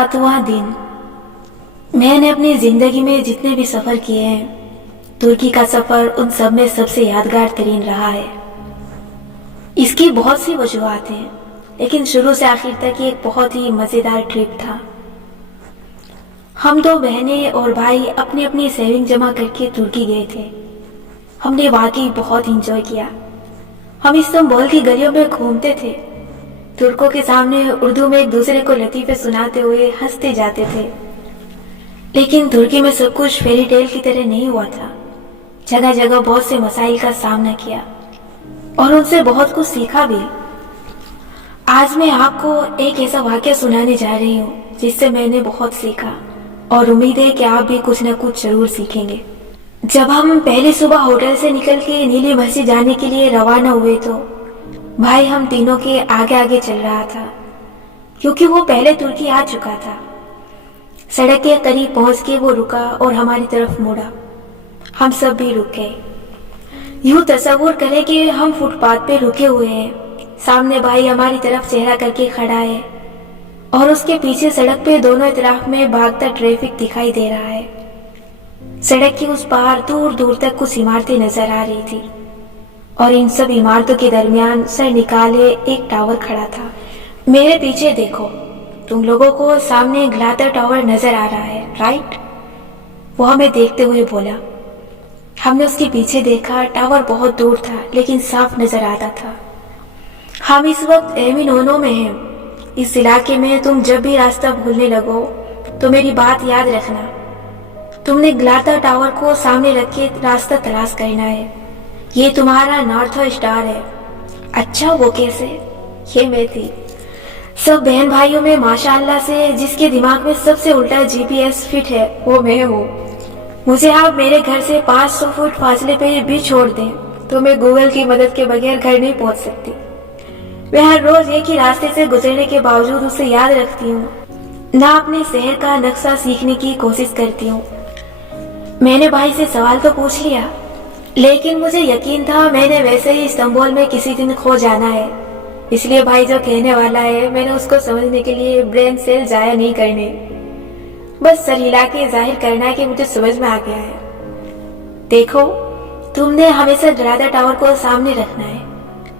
सातवां दिन। मैंने अपनी जिंदगी में जितने भी सफर किए हैं, तुर्की का सफर उन सब में सबसे यादगार तरीन रहा है। इसकी बहुत सी वजूहात हैं, लेकिन शुरू से आखिर तक ये एक बहुत ही मजेदार ट्रिप था। हम दो बहनें और भाई अपनी अपनी सेविंग जमा करके तुर्की गए थे। हमने वाकई बहुत इंजॉय किया। हम इस्तांबुल की गलियों में घूमते थे, तुर्कों के सामने उर्दू में एक दूसरे को लतीफे सुनाते हुए हंसते जाते थे। लेकिन तुर्की में सब कुछ फेरी टेल की तरह नहीं हुआ था। जगह जगह बहुत से मसाइल का सामना किया और उनसे बहुत कुछ सीखा भी। आज मैं आपको एक ऐसा वाक्य सुनाने जा रही हूँ जिससे मैंने बहुत सीखा, और उम्मीद है कि आप भी कुछ न कुछ जरूर सीखेंगे। जब हम पहली सुबह होटल से निकल के नीली मस्जिद जाने के लिए रवाना हुए तो भाई हम तीनों के आगे आगे चल रहा था, क्योंकि वो पहले तुर्की आ चुका था। सड़क के करीब पहुंच के वो रुका और हमारी तरफ मुड़ा। हम सब भी रुक गए। यूं तस्वुर करें कि हम फुटपाथ पे रुके हुए हैं, सामने भाई हमारी तरफ चेहरा करके खड़ा है और उसके पीछे सड़क पे दोनों तरफ में भागता ट्रैफिक दिखाई दे रहा है। सड़क के उस पार दूर दूर तक कुछ इमारतें नजर आ रही थी और इन सब इमारतों के दरमियान सर निकाले एक टावर खड़ा था। मेरे पीछे देखो, तुम लोगों को सामने ग्लातर टावर नजर आ रहा है, राइट? वो हमें देखते हुए बोला। हमने उसके पीछे देखा। टावर बहुत दूर था लेकिन साफ नजर आता था। हम इस वक्त एमिनोनो में हैं। इस इलाके में तुम जब भी रास्ता भूलने लगो तो मेरी बात याद रखना। तुमने ग्लातर टावर को सामने रख के रास्ता तलाश करना है। ये तुम्हारा नॉर्थ स्टार है। अच्छा, वो कैसे? ये मैं थी। सब बहन भाइयों में माशाअल्लाह से जिसके दिमाग में सबसे उल्टा जीपीएस फिट है वो मैं हूँ। मुझे आप मेरे घर से 500 फुट फासले पे भी छोड़ दें तो मैं गूगल की मदद के बगैर घर नहीं पहुँच सकती। मैं हर रोज एक ही रास्ते से गुजरने के बावजूद उसे याद रखती हूँ, ना अपने शहर का नक्शा सीखने की कोशिश करती हूँ। मैंने भाई से सवाल तो पूछ लिया, लेकिन मुझे यकीन था मैंने वैसे ही इस्तांबुल में किसी दिन खो जाना है। इसलिए भाई जो कहने वाला है मैंने उसको समझने के लिए ब्रेन सेल जाया नहीं करने, बस सर हिला के जाहिर करना है कि मुझे समझ में आ गया है। देखो, तुमने हमेशा ग्लातर टावर को सामने रखना है।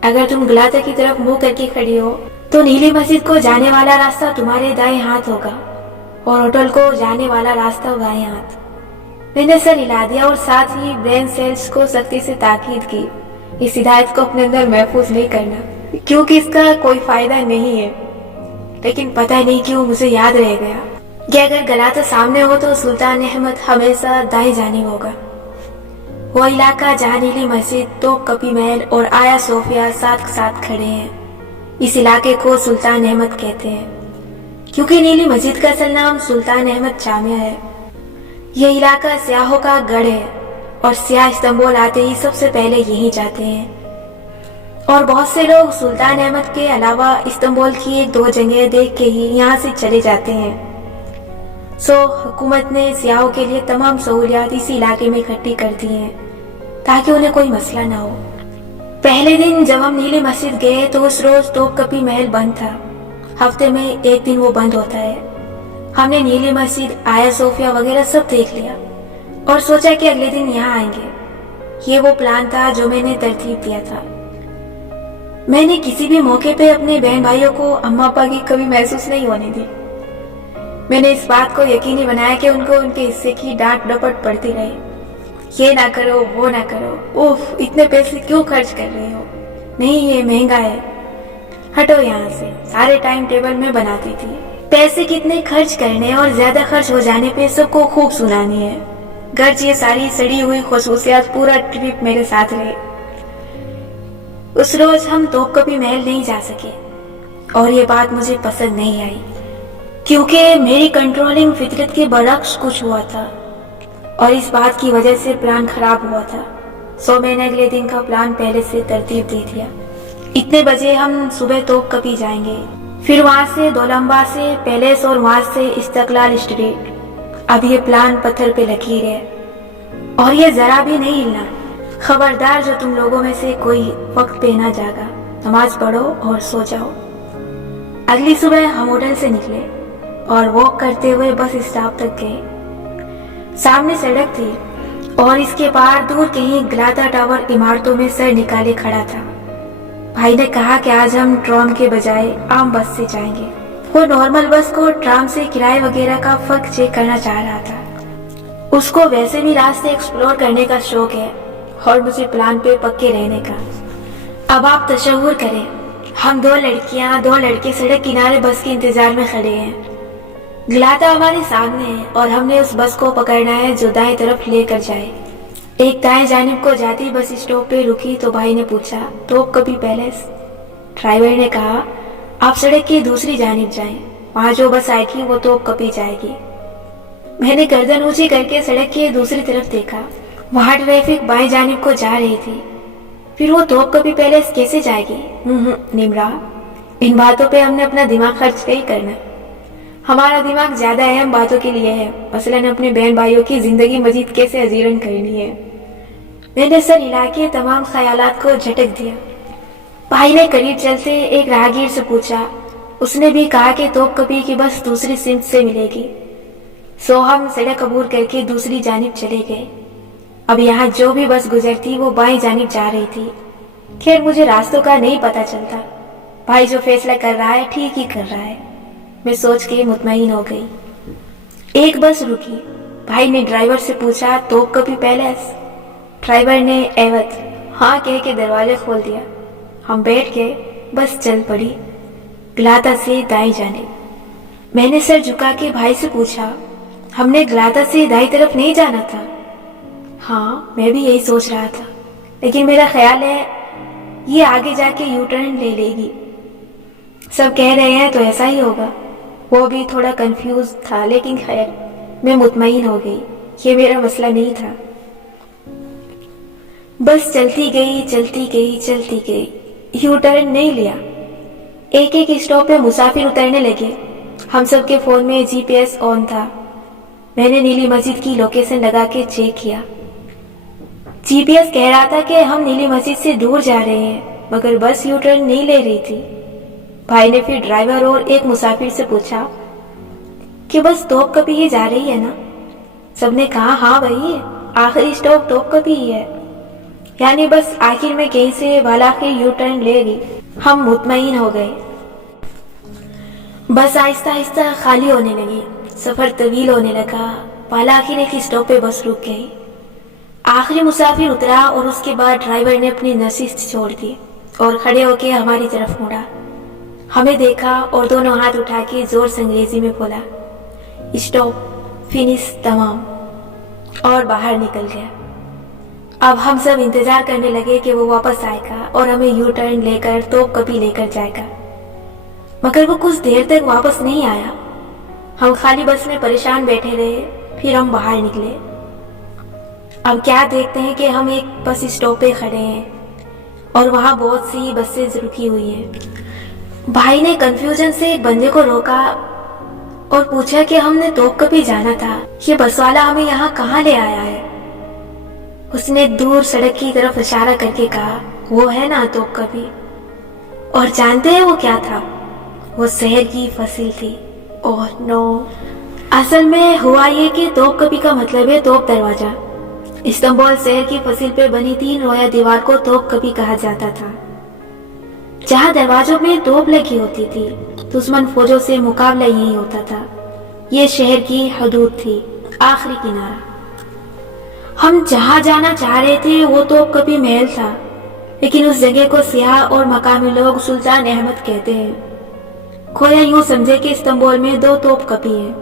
अगर तुम ग्लातर की तरफ मुंह करके खड़ी हो तो नीली मस्जिद को जाने वाला रास्ता तुम्हारे दाएं हाथ होगा और होटल को जाने वाला रास्ता बाएं हाथ। मैंने सर हिला दिया और साथ ही ब्रेन सेल्स को सख्ती से ताकीद की, इस हिदायत को अपने अंदर महफूज नहीं करना, क्योंकि इसका कोई फायदा नहीं है। लेकिन पता नहीं क्यों मुझे याद रह गया कि अगर ग्लातर सामने हो तो सुल्तान अहमद हमेशा दाएं जानिब होगा। वो इलाका जहाँ नीली मस्जिद, तोपकपी महल और आया सोफिया साथ साथ खड़े हैं, इस इलाके को सुल्तान अहमद कहते हैं, क्योंकि नीली मस्जिद का असल नाम सुल्तान अहमद जामिया है। यह इलाका सियाहों का गढ़ है और सियाह इस्तांबुल आते ही सबसे पहले यहीं जाते हैं। और बहुत से लोग सुल्तान अहमद के अलावा इस्तांबुल की एक दो जगह देख के ही यहाँ से चले जाते हैं। हुकूमत ने सियाहों के लिए तमाम सहूलियात इसी इलाके में इकट्ठी कर दी हैं ताकि उन्हें कोई मसला ना हो। पहले दिन जब हम नीली मस्जिद गए तो उस रोज तोपकपी महल बंद था। हफ्ते में एक दिन वो बंद होता है। हमने नीली मस्जिद, आया सोफिया वगैरह सब देख लिया और सोचा कि अगले दिन यहाँ आएंगे। ये वो प्लान था जो मैंने तरतीब दिया था। मैंने किसी भी मौके पे अपने बहन भाइयों को अम्मा पापा की कमी महसूस नहीं होने दी। मैंने इस बात को यकीनी बनाया कि उनको उनके हिस्से की डांट डपट पड़ती रहे। ये ना करो, वो ना करो, उफ इतने पैसे क्यों खर्च कर रहे हो, नहीं ये महंगा है, हटो यहाँ से, सारे टाइम टेबल में बनाती थी। पैसे कितने खर्च करने और ज्यादा खर्च हो जाने पे सबको खूब सुनानी है। गर्ज ये सारी सड़ी हुई खुसूसियात पूरा ट्रिप मेरे साथ रहे। उस रोज हम तोपकपी महल नहीं जा सके और ये बात मुझे पसंद नहीं आई, क्योंकि मेरी कंट्रोलिंग फितरत के बरक्स कुछ हुआ था और इस बात की वजह से प्लान खराब हुआ था। मैंने अगले दिन का प्लान पहले से तरतीब दे दिया। इतने बजे हम सुबह तोपकपी जाएंगे, फिर वहां से दोलंबा से पैलेस और वहां से इस्तकलाल स्ट्रीट। अब ये प्लान पत्थर पे लकीर है और ये जरा भी नहीं हिलना। खबरदार जो तुम लोगों में से कोई वक्त पे ना जागा, नमाज पढ़ो और सो जाओ। अगली सुबह हम होटल से निकले। और वॉक करते हुए बस स्टॉप तक गए। सामने सड़क थी और इसके पार दूर कहीं ग्लाता टावर इमारतों में सर निकाले खड़ा था। भाई ने कहा कि आज हम ट्राम के बजाय आम बस से जाएंगे। वो नॉर्मल बस को ट्राम से किराए वगैरह का फर्क चेक करना चाह रहा था। उसको वैसे भी रास्ते एक्सप्लोर करने का शौक है और मुझे प्लान पे पक्के रहने का। अब आप तसव्वुर करें, हम दो लड़कियां दो लड़के सड़क किनारे बस के इंतजार में खड़े हैं। ग्लाता हमारे सामने है और हमने उस बस को पकड़ना है जो दाएं तरफ लेकर जाए। एक दाएं जानिब को जाती बस स्टॉप पे रुकी तो भाई ने पूछा, तोप कपी पैलेस? ड्राइवर ने कहा, आप सड़क की दूसरी जानिब जाएं, वहां जो बस आएगी वो तोप कपी जाएगी। मैंने गर्दन ऊंची करके सड़क की दूसरी तरफ देखा। वहां ट्रैफिक बाएं जानिब को जा रही थी। फिर वो तोप कपी पैलेस कैसे जाएगी? निमरा, इन बातों पे हमने अपना दिमाग खर्च नहीं करना। हमारा दिमाग ज्यादा अहम बातों के लिए है, मसलन अपने बहन भाइयों की जिंदगी मजीद कैसे अजीरन करनी है। मैंने सर हिला के तमाम ख्यालात को झटक दिया। भाई ने करीब चलते एक राहगीर से पूछा। उसने भी कहा कि तोप कपी की बस दूसरी सिमत से मिलेगी। सो हम सड़क अबूर करके दूसरी जानिब चले गए। अब यहाँ जो भी बस गुजरती वो बाएं जानिब जा रही थी। खैर मुझे रास्तों का नहीं पता चलता, भाई जो फैसला कर रहा है ठीक ही कर रहा है, मैं सोच के मुतमईन हो गई। एक बस रुकी। भाई ने ड्राइवर से पूछा, तोप कपी पैलेस? ड्राइवर ने एवत हाँ कह के दरवाजे खोल दिया। हम बैठ गए, बस चल पड़ी ग्लाता से दाएं जाने। मैंने सर झुका के भाई से पूछा, हमने ग्लाता से दाएं तरफ नहीं जाना था? हाँ, मैं भी यही सोच रहा था, लेकिन मेरा ख्याल है ये आगे जाके यू टर्न ले लेगी। सब कह रहे हैं तो ऐसा ही होगा। वो भी थोड़ा कंफ्यूज था, लेकिन खैर मैं मुतमईन हो गई, ये मेरा मसला नहीं था। बस चलती गई चलती गई चलती गई, यू टर्न नहीं लिया। एक एक स्टॉप पे मुसाफिर उतरने लगे। हम सबके फोन में जीपीएस ऑन था। मैंने नीली मस्जिद की लोकेशन लगा के चेक किया। जीपीएस कह रहा था कि हम नीली मस्जिद से दूर जा रहे हैं, मगर बस यू टर्न नहीं ले रही थी। भाई ने फिर ड्राइवर और एक मुसाफिर से पूछा कि बस तोप कपी ही जा रही है ना? सबने कहा हाँ भाई, आखिरी स्टॉप तोप कपी ही है, यानी बस आखिर में कहीं से वालाखिर यू टर्न लेगी। हम मुतमईन हो गए। बस आहिस्ता आहिस्ता खाली होने लगी, सफर तवील होने लगा। वालाखिर एक स्टॉप पे बस रुक गई। आखिरी मुसाफिर उतरा और उसके बाद ड्राइवर ने अपनी नशिस्त छोड़ दी और खड़े होके हमारी तरफ मुड़ा। हमें देखा और दोनों हाथ उठा के जोर से अंग्रेजी में बोला, स्टॉप, फिनिश, तमाम, और बाहर निकल गया। अब हम सब इंतजार करने लगे कि वो वापस आएगा और हमें यू टर्न लेकर तोप कपी लेकर जाएगा, मगर वो कुछ देर तक वापस नहीं आया। हम खाली बस में परेशान बैठे रहे। फिर हम बाहर निकले। अब क्या देखते हैं कि हम एक बस स्टॉप पे खड़े हैं और वहां बहुत सी बसें रुकी हुई हैं। भाई ने कंफ्यूजन से एक बंदे को रोका और पूछा कि हमने तोप कपी जाना था, ये बस वाला हमें यहाँ कहाँ ले आया है? उसने दूर सड़क की तरफ इशारा करके कहा, वो है ना तोप कपी। और जानते हैं वो क्या था? वो शहर की फसिल थी। ओह नो, असल में हुआ ये कि तोप कपी का मतलब है तोप दरवाजा। इस्तांबुल शहर की फसिल पे बनी 3 रोया दीवार को तोप कपी कहा जाता था। जहाँ दरवाजों में तोप लगी होती थी, दुश्मन फौजों से मुकाबला यही होता था। ये शहर की हदूद थी, आखिरी किनारा। हम जहाँ जाना चाह रहे थे वो तोप कपी महल था, लेकिन उस जगह को सियाह और मकामी लोग सुल्तान अहमद कहते हैं। खोया यूं समझे कि इस्तांबुल में 2 तोप कपी है,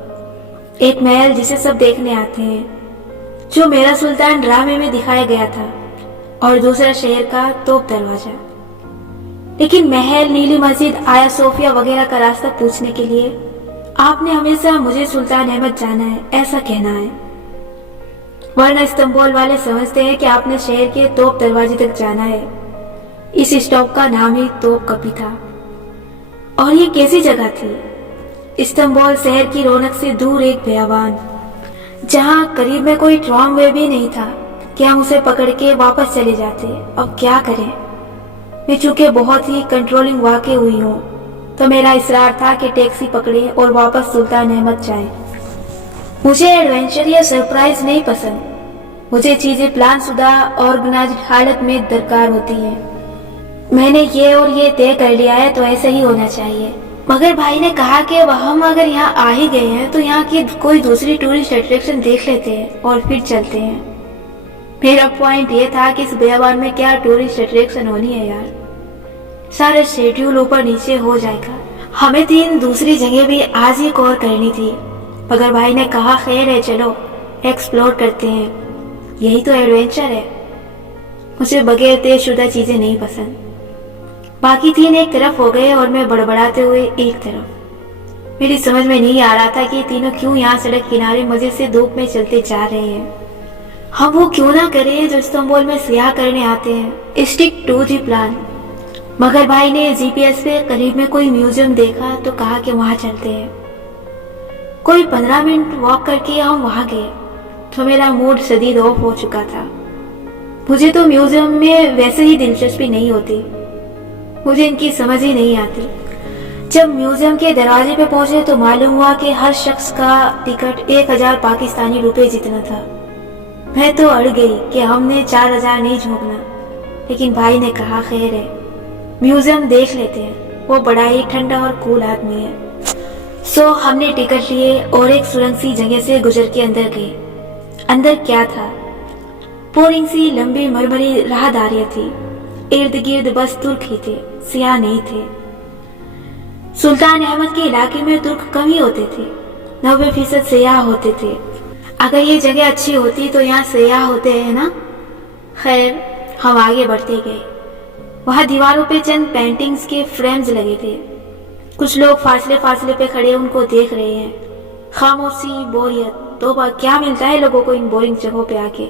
एक महल जिसे सब देखने आते हैं, जो मेरा सुल्तान ड्रामे में दिखाया गया था, और दूसरा शहर का तोप दरवाजा। लेकिन महल, नीली मस्जिद, आया सोफिया वगैरह का रास्ता पूछने के लिए आपने हमेशा मुझे सुल्तान अहमद जाना है ऐसा कहना है, वरना इस्तांबुल वाले समझते हैं कि आपने शहर के तोप दरवाजे तक जाना है। इस स्टॉप का नाम ही तोप कपी था। और ये कैसी जगह थी? इस्तांबुल शहर की रौनक से दूर एक बियाबान, जहाँ करीब में कोई ट्रामवे भी नहीं था कि हम उसे पकड़ के वापस चले जाते। अब क्या करें? मैं चूंकि बहुत ही कंट्रोलिंग वाक़ई हुई हूँ, तो मेरा इसरार था कि टैक्सी पकड़े और वापस सुल्तान अहमद जाएं। मुझे एडवेंचर या सरप्राइज नहीं पसंद, मुझे चीजें प्लान शुदा ऑर्गेनाइज्ड हालत में दरकार होती है। मैंने ये और ये तय कर लिया है तो ऐसे ही होना चाहिए। मगर भाई ने कहा कि हम अगर यहाँ आ ही गए हैं तो यहाँ की कोई दूसरी टूरिस्ट अट्रैक्शन देख लेते हैं और फिर चलते हैं। मेरा पॉइंट ये था कि इस बियाबान में क्या टूरिस्ट अट्रैक्शन होनी है यार, सारा शेड्यूल ऊपर नीचे हो जाएगा। हमें 3 दूसरी जगह भी आज ही कवर करनी थी, मगर भाई ने कहा खैर है चलो एक्सप्लोर करते हैं, यही तो एडवेंचर है। मुझे बगैर तयशुदा चीजें नहीं पसंद। बाकी 3 एक तरफ हो गए और मैं बड़बड़ाते हुए एक तरफ। मेरी समझ में नहीं आ रहा था कि तीनों क्यों यहाँ सड़क किनारे मजे से धूप में चलते जा रहे हैं। हम वो क्यों ना करें जो इस्तांबुल में सियाह करने आते हैं, स्टिक टू दी प्लान। मगर भाई ने जीपीएस पे करीब में कोई म्यूजियम देखा तो कहा कि वहां चलते हैं। कोई 15 मिनट वॉक करके हम वहां गए तो मेरा मूड शदीद ऑफ हो चुका था। मुझे तो म्यूजियम में वैसे ही दिलचस्पी नहीं होती, मुझे इनकी समझ ही नहीं आती। जब म्यूजियम के दरवाजे पे पहुंचे तो मालूम हुआ कि हर शख्स का टिकट 1000 पाकिस्तानी रुपए जितना था। मैं तो अड़ गई कि हमने 4000 नहीं झोंकना, लेकिन भाई ने कहा खैर है म्यूजियम देख लेते हैं, वो बड़ा ही ठंडा और कूल आदमी है। सो हमने टिकट लिए और एक सुरंग सी जगह से गुजर के अंदर गए। अंदर क्या था, बोरिंग सी लंबी मरमरी राहदारियां थी, इर्द गिर्द बस तुर्क ही थे, सियाह नहीं थे। सुल्तान अहमद के इलाके में तुर्क कम ही होते थे, 90% सियाह होते थे। अगर ये जगह अच्छी होती तो यहाँ सियाह होते हैं ना। खैर हम आगे बढ़ते गए। वहां दीवारों पे चंद पेंटिंग्स के फ्रेम्स लगे थे, कुछ लोग फासले फासले पे खड़े उनको देख रहे हैं। खामोशी, बोरियत, तौबा, क्या मिलता है लोगों को इन बोरिंग जगहों पे आके।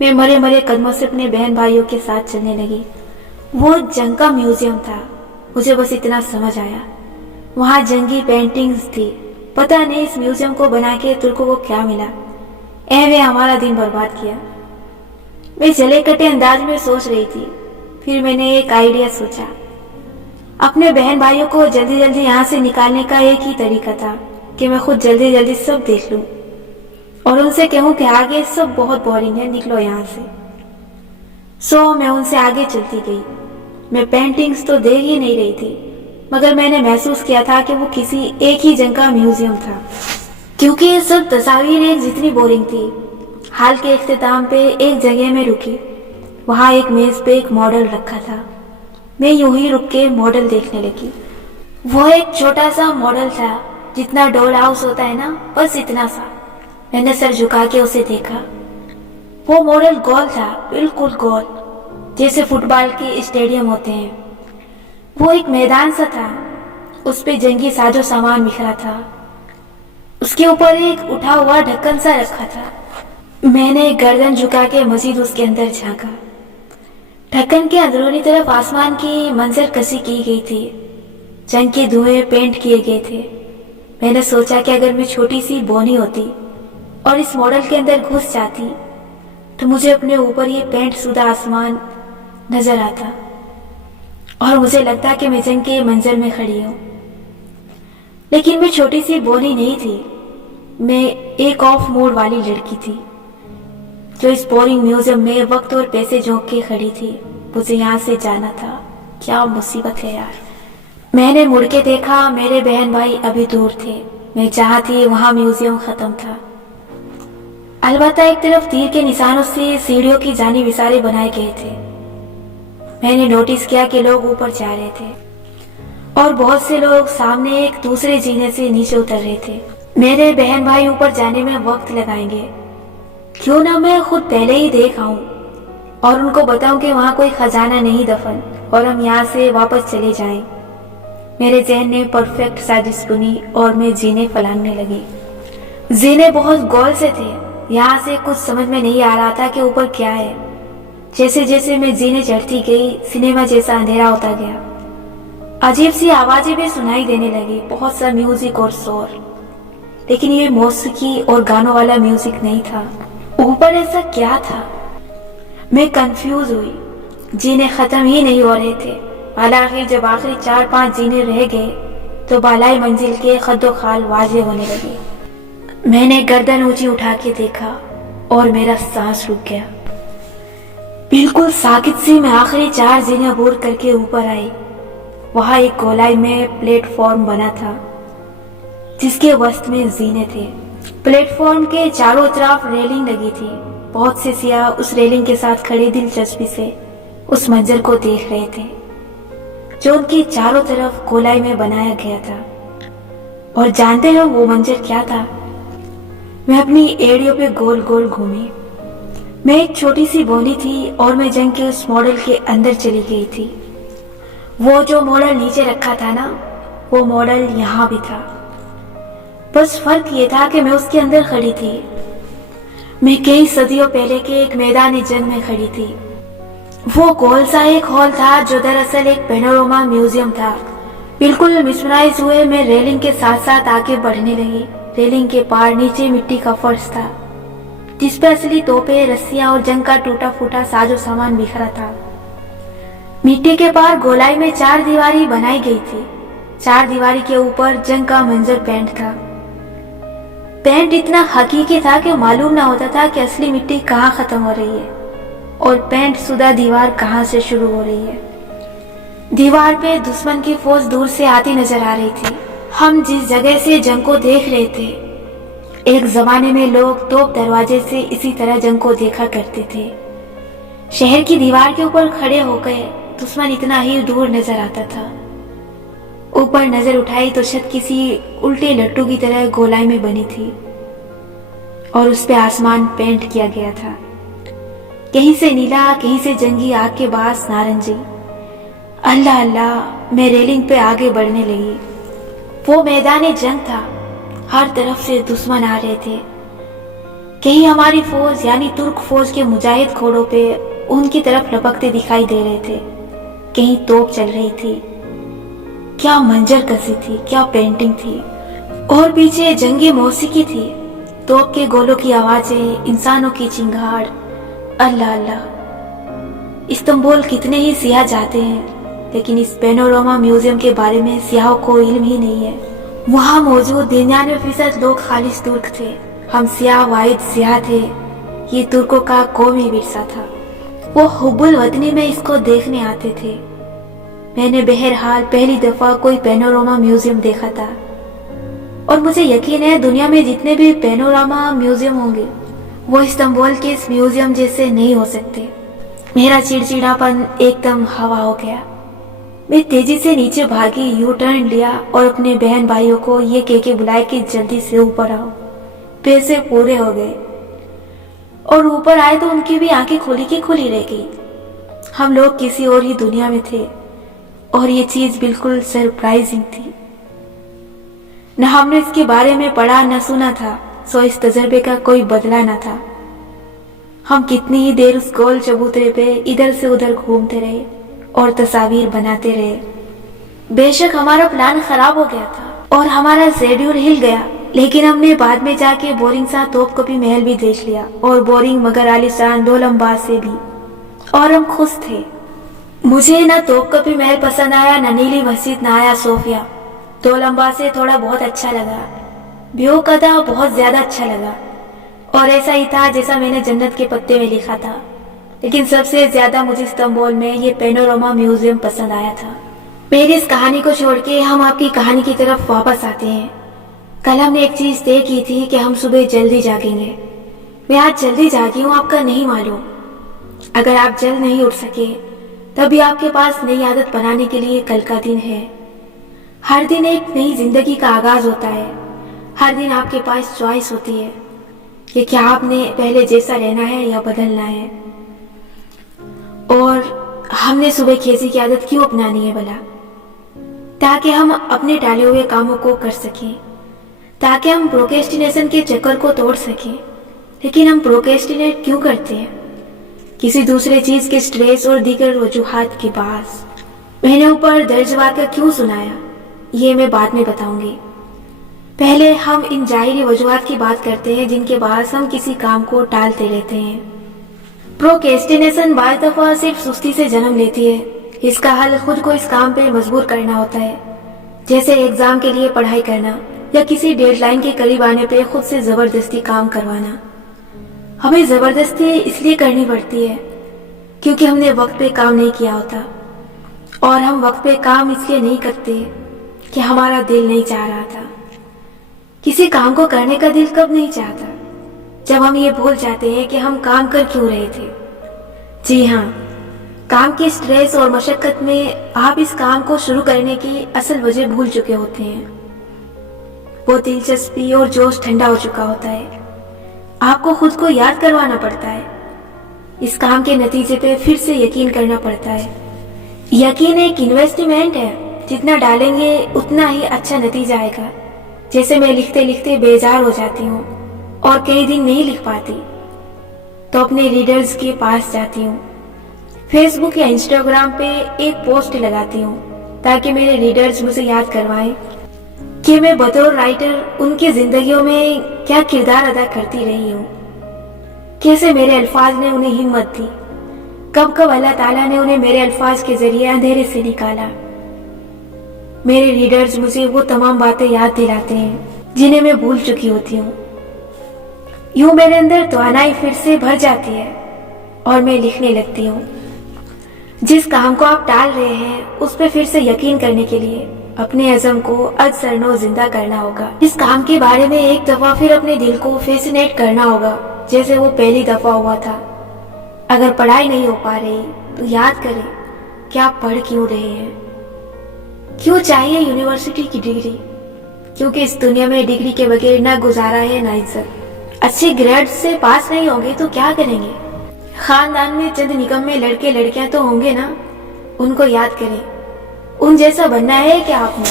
मैं मरे मरे कदमों से अपने बहन भाइयों के साथ चलने लगी। वो जंग का म्यूजियम था, मुझे बस इतना समझ आया। वहां जंगी पेंटिंग्स थी। पता नहीं इस म्यूजियम को बना के तुर्कों को क्या मिला, ऐवे हमारा दिन बर्बाद किया। मैं जले कटे अंदाज में सोच रही थी, फिर मैंने एक आइडिया सोचा। अपने बहन भाइयों को जल्दी जल्दी यहाँ से निकालने का एक ही तरीका था कि मैं खुद जल्दी जल्दी सब देख लूं और उनसे कहूं कि आगे सब बहुत बोरिंग है, निकलो यहाँ से। सो मैं उनसे आगे चलती गई। मैं पेंटिंग्स तो देख ही नहीं रही थी, मगर मैंने महसूस किया था कि वो किसी एक ही जंग का म्यूजियम था, क्योंकि ये सब तस्वीरें जितनी बोरिंग थी। हाल के इख्तिताम पे एक जगह में रुकी, वहां एक मेज पे एक मॉडल रखा था। मैं यूं ही रुक के मॉडल देखने लगी। वो एक छोटा सा मॉडल था, जितना डॉल हाउस होता है ना, बस इतना सा। मैंने सर झुका के उसे देखा। वो मॉडल गोल था, बिल्कुल गोल, जैसे फुटबॉल के स्टेडियम होते हैं। वो एक मैदान सा था, उस पे जंगी साजो सामान बिखरा था। उसके ऊपर एक उठा हुआ ढक्कन सा रखा था। मैंने गर्दन झुका के मजीद उसके अंदर झांका। ढक्कन के अंदरूनी तरफ आसमान की मंजर कसी की गई थी, जंग के धुएं पेंट किए गए थे। मैंने सोचा कि अगर मैं छोटी सी बोनी होती और इस मॉडल के अंदर घुस जाती तो मुझे अपने ऊपर ये पेंट शुदा आसमान नजर आता और मुझे लगता कि मैं जंग के मंजर में खड़ी हूं। लेकिन मैं छोटी सी बोनी नहीं थी, मैं एक ऑफ मूड वाली लड़की थी जो इस बोरिंग म्यूजियम में वक्त और पैसे झोंक के खड़ी थी। मुझे यहाँ से जाना था। क्या मुसीबत है यार। मैंने मुड़ के देखा, मेरे बहन भाई अभी दूर थे। मैं जहाँ थी वहाँ म्यूजियम खत्म था। अलबत्ता एक तरफ तीर के निशानों से सीढ़ियों की जानिब इशारे बनाए गए थे। मैंने नोटिस किया कि लोग ऊपर जा रहे थे और बहुत से लोग सामने एक दूसरे जीने से नीचे उतर रहे थे। मेरे बहन भाई ऊपर जाने में वक्त लगाएंगे, क्यों ना मैं खुद पहले ही देख आऊं और उनको बताऊं कि वहां कोई खजाना नहीं दफन और हम यहाँ से वापस चले जाएं। मेरे जहन ने परफेक्ट साजिश बुनी और मैं जीने फैलाने लगी। जीने बहुत गोल से थे, यहाँ से कुछ समझ में नहीं आ रहा था कि ऊपर क्या है। जैसे जैसे मैं जीने चढ़ती गई, सिनेमा जैसा अंधेरा होता गया। अजीब सी आवाजें भी सुनाई देने लगी, बहुत सा म्यूजिक और शोर, लेकिन ये मौसीकी और गानों वाला म्यूजिक नहीं था। ऊपर ऐसा क्या था? मैं कंफ्यूज हुई। जीने खत्म ही नहीं हो रहे थे। हालांकि जब आखिरी 4-5 जीने रह गए तो बालाई मंजिल के खद्दो खाल वाजे होने लगे। मैंने गर्दन ऊंची उठा के देखा और मेरा सांस रुक गया। बिल्कुल साकित सी मैं आखिरी 4 जीने अबूर करके ऊपर आई। वहां एक गोलाई में प्लेटफॉर्म बना था जिसके वसत में जीने थे। प्लेटफॉर्म के चारों तरफ रेलिंग लगी थी। बहुत से सियाह उस रेलिंग के साथ खड़े दिलचस्पी से उस मंजर को देख रहे थे जो उनकी चारों तरफ गोलाई में बनाया गया था। और जानते हो वो मंजर क्या था? मैं अपनी एड़ियों पे गोल गोल घूमी। मैं एक छोटी सी बोनी थी और मैं जंग के उस मॉडल के अंदर चली गई थी। वो जो मॉडल नीचे रखा था ना, वो मॉडल यहाँ भी था। बस फर्क ये था कि मैं उसके अंदर खड़ी थी। मैं कई सदियों पहले के एक मैदानी जंग में खड़ी थी। वो गोल सा एक हॉल था जो दरअसल एक पैनोरामा म्यूजियम था। बिल्कुल मिसमराइज हुए मैं रेलिंग के साथ साथ आगे बढ़ने लगी। रेलिंग के पार नीचे मिट्टी का फर्श था जिस पर असली तोपें, रस्सियां और जंग का टूटा फूटा साजो सामान बिखरा था। मिट्टी के पार गोलाई में 4 दीवारी बनाई गई थी। 4 दीवारी के ऊपर जंग का मंजर पेंट था। पेंट इतना हकीकी था कि मालूम ना होता था कि असली मिट्टी कहाँ खत्म हो रही है और पेंट शुदा दीवार कहाँ से शुरू हो रही है। दीवार पे दुश्मन की फौज दूर से आती नजर आ रही थी। हम जिस जगह से जंग को देख रहे थे, एक जमाने में लोग तोप दरवाजे से इसी तरह जंग को देखा करते थे। शहर की दीवार के ऊपर खड़े होकर दुश्मन इतना ही दूर नजर आता था। ऊपर नजर उठाई तो छत किसी उल्टे लट्टू की तरह गोलाई में बनी थी और उस पे आसमान पेंट किया गया था। कहीं से नीला, कहीं से जंगी आग के बास नारंगी। अल्लाह अल्लाह, मैं रेलिंग पे आगे बढ़ने लगी। वो मैदान जंग था। हर तरफ से दुश्मन आ रहे थे। कहीं हमारी फौज यानी तुर्क फौज के मुजाहिद घोड़ों पे उनकी तरफ लपकते दिखाई दे रहे थे। कहीं तोप चल रही थी। क्या मंजर कसी थी, क्या पेंटिंग थी। और पीछे जंगी मौसीकी थी। तोप के गोलों की आवाजें, इंसानों की चिंगाड़। अल्लाह अल्लाह, इस्तांबुल कितने ही सियाह जाते हैं लेकिन इस पैनोरामा म्यूजियम के बारे में सियाहों को इल्म ही नहीं है। वहाँ मौजूद 99% लोग खालिश तुर्क थे। हम सियाह वाहिद सियाह थे। ये तुर्कों का कौमी विरसा था। वो हुब्बुल वतनी में इसको देखने आते थे। मैंने बहरहाल पहली दफा कोई पैनोरामा म्यूजियम देखा था और मुझे यकीन है दुनिया में जितने भी पैनोरामा म्यूजियम होंगे वो इस्तांबुल के इस म्यूजियम जैसे नहीं हो सकते। मेरा चिड़चिड़ापन एकदम हवा हो गया। मैं तेजी से नीचे भागी, यू टर्न लिया और अपने बहन भाइयों को ये कह के बुलाया कि जल्दी से ऊपर आओ, पैसे पूरे हो गए। और ऊपर आए तो उनकी भी आंखें खुली की खुली रह गई। हम लोग किसी और ही दुनिया में थे और ये चीज बिल्कुल सरप्राइजिंग थी। न हमने इसके बारे में पढ़ा न सुना था, सो इस तजर्बे का कोई बदला न था। हम कितनी ही देर उस गोल चबूतरे पे इधर से उधर घूमते रहे और तस्वीर बनाते रहे। बेशक हमारा प्लान खराब हो गया था और हमारा शेड्यूल हिल गया, लेकिन हमने बाद में जाके बोरिंग सा तोपकपी महल भी देख लिया और बोरिंग मगर आलीशान दौलताबाद से भी, और हम खुश थे। मुझे ना तोपकपी महल पसंद आया, न नीली मस्जिद, न आया सोफिया। दौलताबाद से थोड़ा बहुत अच्छा लगा, ब्यो कदा बहुत ज्यादा अच्छा लगा और ऐसा ही था जैसा मैंने जन्नत के पत्ते में लिखा था। लेकिन सबसे ज्यादा मुझे इस्तांबुल में ये पैनोरामा म्यूजियम पसंद आया था। मेरी इस कहानी को छोड़ के हम आपकी कहानी की तरफ वापस आते हैं। कल हमने एक चीज तय की थी कि हम सुबह जल्दी जागेंगे। मैं आज जल्दी जागी हूँ, आपका नहीं मालूम। अगर आप जल्द नहीं उठ सके तब भी आपके पास नई आदत बनाने के लिए कल का दिन है। हर दिन एक नई जिंदगी का आगाज होता है। हर दिन आपके पास चॉइस होती है कि क्या आपने पहले जैसा रहना है या बदलना है। और हमने सुबह खेती की आदत क्यों अपनानी है भला? ताकि हम अपने टाले हुए कामों को कर सकें, ताकि हम प्रोक्रेस्टिनेशन के चक्कर को तोड़ सकें। लेकिन हम प्रोक्रेस्टिनेट क्यों करते हैं? किसी दूसरे चीज के स्ट्रेस और दीगर वजूहात के पास। मैंने ऊपर दर्ज वाक़या क्यों सुनाया ये मैं बाद में बताऊंगी। पहले हम इन जाहिरी वजूहात की बात करते हैं जिनके बाद हम किसी काम को टालते रहते हैं। प्रोक्रेस्टिनेशन बाज़ दफा सिर्फ सुस्ती से जन्म लेती है, اس کا حل خود کو اس کام پہ مجبور کرنا ہوتا ہے، جیسے ایگزام کے لیے پڑھائی کرنا یا کسی ڈیڈ لائن کے قریب آنے پہ خود سے زبردستی کام کروانا۔ ہمیں زبردستی اس لیے کرنی پڑتی ہے کیونکہ ہم نے وقت پہ کام نہیں کیا ہوتا، اور ہم وقت پہ کام اس لیے نہیں کرتے کہ ہمارا دل نہیں چاہ رہا تھا۔ کسی کام کو کرنے کا دل کب نہیں چاہتا؟ جب ہم یہ بھول جاتے ہیں کہ ہم کام کر کیوں رہے تھے۔ جی ہاں، کام کی سٹریس اور مشقت میں آپ اس کام کو شروع کرنے کی اصل وجہ بھول چکے ہوتے ہیں۔ وہ دلچسپی اور جوش ٹھنڈا ہو چکا ہوتا ہے۔ آپ کو خود کو یاد کروانا پڑتا ہے، اس کام کے نتیجے پہ پھر سے یقین کرنا پڑتا ہے۔ یقین ایک انویسٹمنٹ ہے، جتنا ڈالیں گے اتنا ہی اچھا نتیجہ آئے گا۔ جیسے میں لکھتے لکھتے بیزار ہو جاتی ہوں اور کئی دن نہیں لکھ پاتی تو اپنے ریڈرز کے پاس جاتی ہوں، فیس بک یا انسٹاگرام پہ ایک پوسٹ لگاتی ہوں تاکہ میرے ریڈرز مجھے یاد کروائیں کہ میں بطور رائٹر ان کی زندگیوں میں کیا کردار ادا کرتی رہی ہوں، کیسے میرے الفاظ نے انہیں ہمت دی، کب کب اللہ تعالیٰ نے انہیں میرے الفاظ کے ذریعے اندھیرے سے نکالا۔ میرے ریڈرز مجھے وہ تمام باتیں یاد دلاتے ہیں جنہیں میں بھول چکی ہوتی ہوں۔ یوں میرے اندر توانائی پھر سے بھر جاتی ہے اور میں لکھنے لگتی ہوں۔ جس کام کو آپ ٹال رہے ہیں اس پہ پھر سے یقین کرنے کے لیے اپنے عزم کو از سرنو زندہ کرنا ہوگا۔ اس کام کے بارے میں ایک دفعہ پھر اپنے دل کو فیسینیٹ کرنا ہوگا جیسے وہ پہلی دفعہ ہوا تھا۔ اگر پڑھائی نہیں ہو پا رہی تو یاد کریں کہ آپ پڑھ کیوں رہے ہیں۔ کیوں چاہیے یونیورسٹی کی ڈگری؟ کیونکہ اس دنیا میں ڈگری کے بغیر نہ گزارا ہے نہ عزت۔ اچھے گریڈ سے پاس نہیں ہوں گے تو کیا کریں گے؟ خاندان میں چند نکمے لڑکے لڑکیاں تو ہوں گے نا، ان کو یاد کریں، ان جیسا بننا ہے کہ آپ نے۔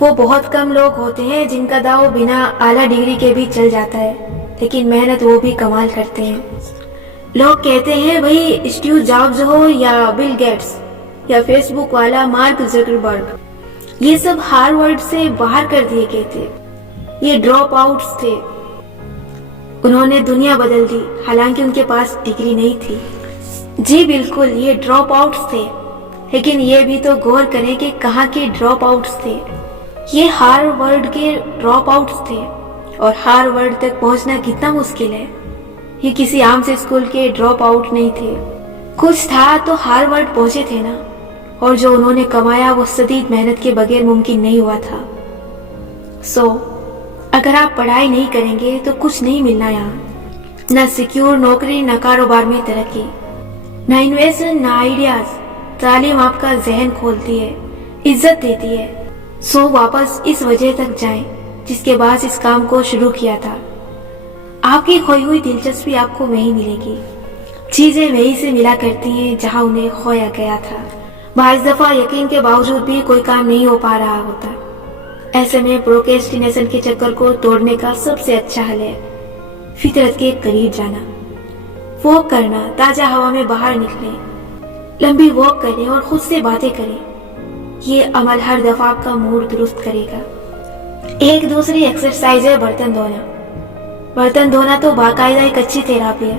وہ بہت کم لوگ ہوتے ہیں جن کا داؤ بنا اعلیٰ ڈگری کے بھی چل جاتا ہے، لیکن محنت وہ بھی کمال کرتے ہیں۔ لوگ کہتے ہیں بھئی اسٹیو جابز ہو یا بل گیٹس یا فیس بک والا مارک زکربرگ، یہ سب ہارورڈ سے باہر کر دیے گئے تھے، یہ ڈراپ آؤٹس تھے۔ انہوں نے دنیا بدل دی حالانکہ ان کے پاس ڈگری نہیں تھی۔ جی بالکل، یہ ڈراپ آؤٹس تھے، لیکن یہ بھی تو غور کریں کہ کہاں کے ڈراپ آؤٹس تھے۔ یہ ہارورڈ کے ڈراپ آؤٹس تھے، اور ہارورڈ تک پہنچنا کتنا مشکل ہے۔ یہ کسی عام سے اسکول کے ڈراپ آؤٹ نہیں تھے، کچھ تھا تو ہارورڈ پہنچے تھے نا، اور جو انہوں نے کمایا وہ شدید محنت کے بغیر ممکن نہیں ہوا تھا۔ اگر آپ پڑھائی نہیں کریں گے تو کچھ نہیں ملنا یہاں، نہ سیکیور نوکری، نہ کاروبار میں ترقی، نہ انویسٹمنٹ، نہ آئیڈیاز۔ تعلیم آپ کا ذہن کھولتی ہے، عزت دیتی ہے۔ واپس اس وجہ تک جائیں جس کے بعد اس کام کو شروع کیا تھا۔ آپ کی کھوئی ہوئی دلچسپی آپ کو وہیں ملے گی۔ چیزیں وہیں سے ملا کرتی ہیں جہاں انہیں کھویا گیا تھا۔ بعض دفعہ یقین کے باوجود بھی کوئی کام نہیں ہو پا رہا ہوتا، ایسے میں پروکریسٹینیشن کے چکر کو توڑنے کا سب سے اچھا حل ہے فطرت کے قریب جانا، واک کرنا، تازہ ہوا میں باہر نکلیں، لمبی واک کریں اور خود سے باتیں کریں۔ یہ عمل ہر دفعہ آپ کا موڈ درست کرے گا۔ ایک دوسری ایکسرسائز ہے برتن دھونا۔ برتن دھونا تو باقاعدہ ایک اچھی تھراپی ہے،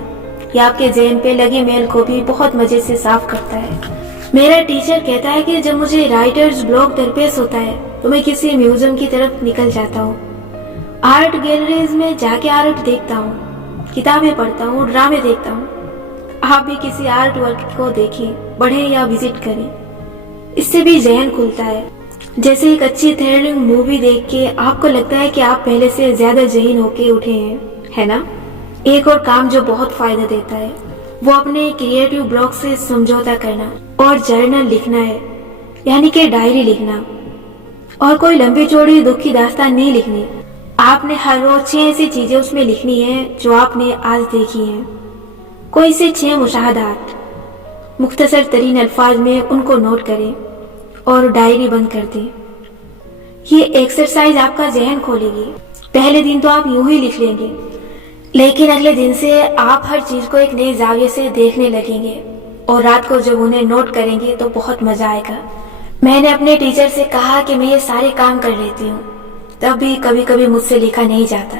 یہ آپ کے ذہن پہ لگے میل کو بھی بہت مزے سے صاف کرتا ہے۔ میرا ٹیچر کہتا ہے کہ جب مجھے رائٹرز بلاک درپیش ہوتا ہے تو میں کسی میوزیم کی طرف نکل جاتا ہوں، آرٹ گیلریز میں جا کے آرٹ دیکھتا ہوں، کتابیں پڑھتا ہوں، ڈرامے دیکھتا ہوں۔ آپ بھی کسی آرٹ ورک کو دیکھیں، پڑھیں یا وزٹ کریں، اس سے بھی ذہن کھلتا ہے۔ جیسے ایک اچھی تھرلنگ مووی دیکھ کے آپ کو لگتا ہے کہ آپ پہلے سے زیادہ ذہین ہو کے اٹھے ہیں، ہے نا؟ ایک اور کام جو بہت فائدہ دیتا ہے وہ اپنے کریٹو بلاک سے سمجھوتا کرنا اور جرنل لکھنا ہے، یعنی کہ ڈائری لکھنا، اور کوئی لمبی چوڑی دکھ کی داستان نہیں لکھنی۔ آپ نے ہر روز 6 ایسی چیزیں اس میں لکھنی ہیں جو آپ نے آج دیکھی ہیں، کوئی سے 6 مشاہدات، مختصر ترین الفاظ میں ان کو نوٹ کریں اور ڈائری بند کر دیں۔ یہ ایکسرسائز آپ کا ذہن کھولے گی۔ پہلے دن تو آپ یوں ہی لکھ لیں گے، لیکن اگلے دن سے آپ ہر چیز کو ایک نئے زاویے سے دیکھنے لگیں گے، اور رات کو جب انہیں نوٹ کریں گے تو بہت مزہ آئے گا۔ میں نے اپنے ٹیچر سے کہا کہ میں یہ سارے کام کر لیتی ہوں، تب بھی کبھی کبھی مجھ سے لکھا نہیں جاتا،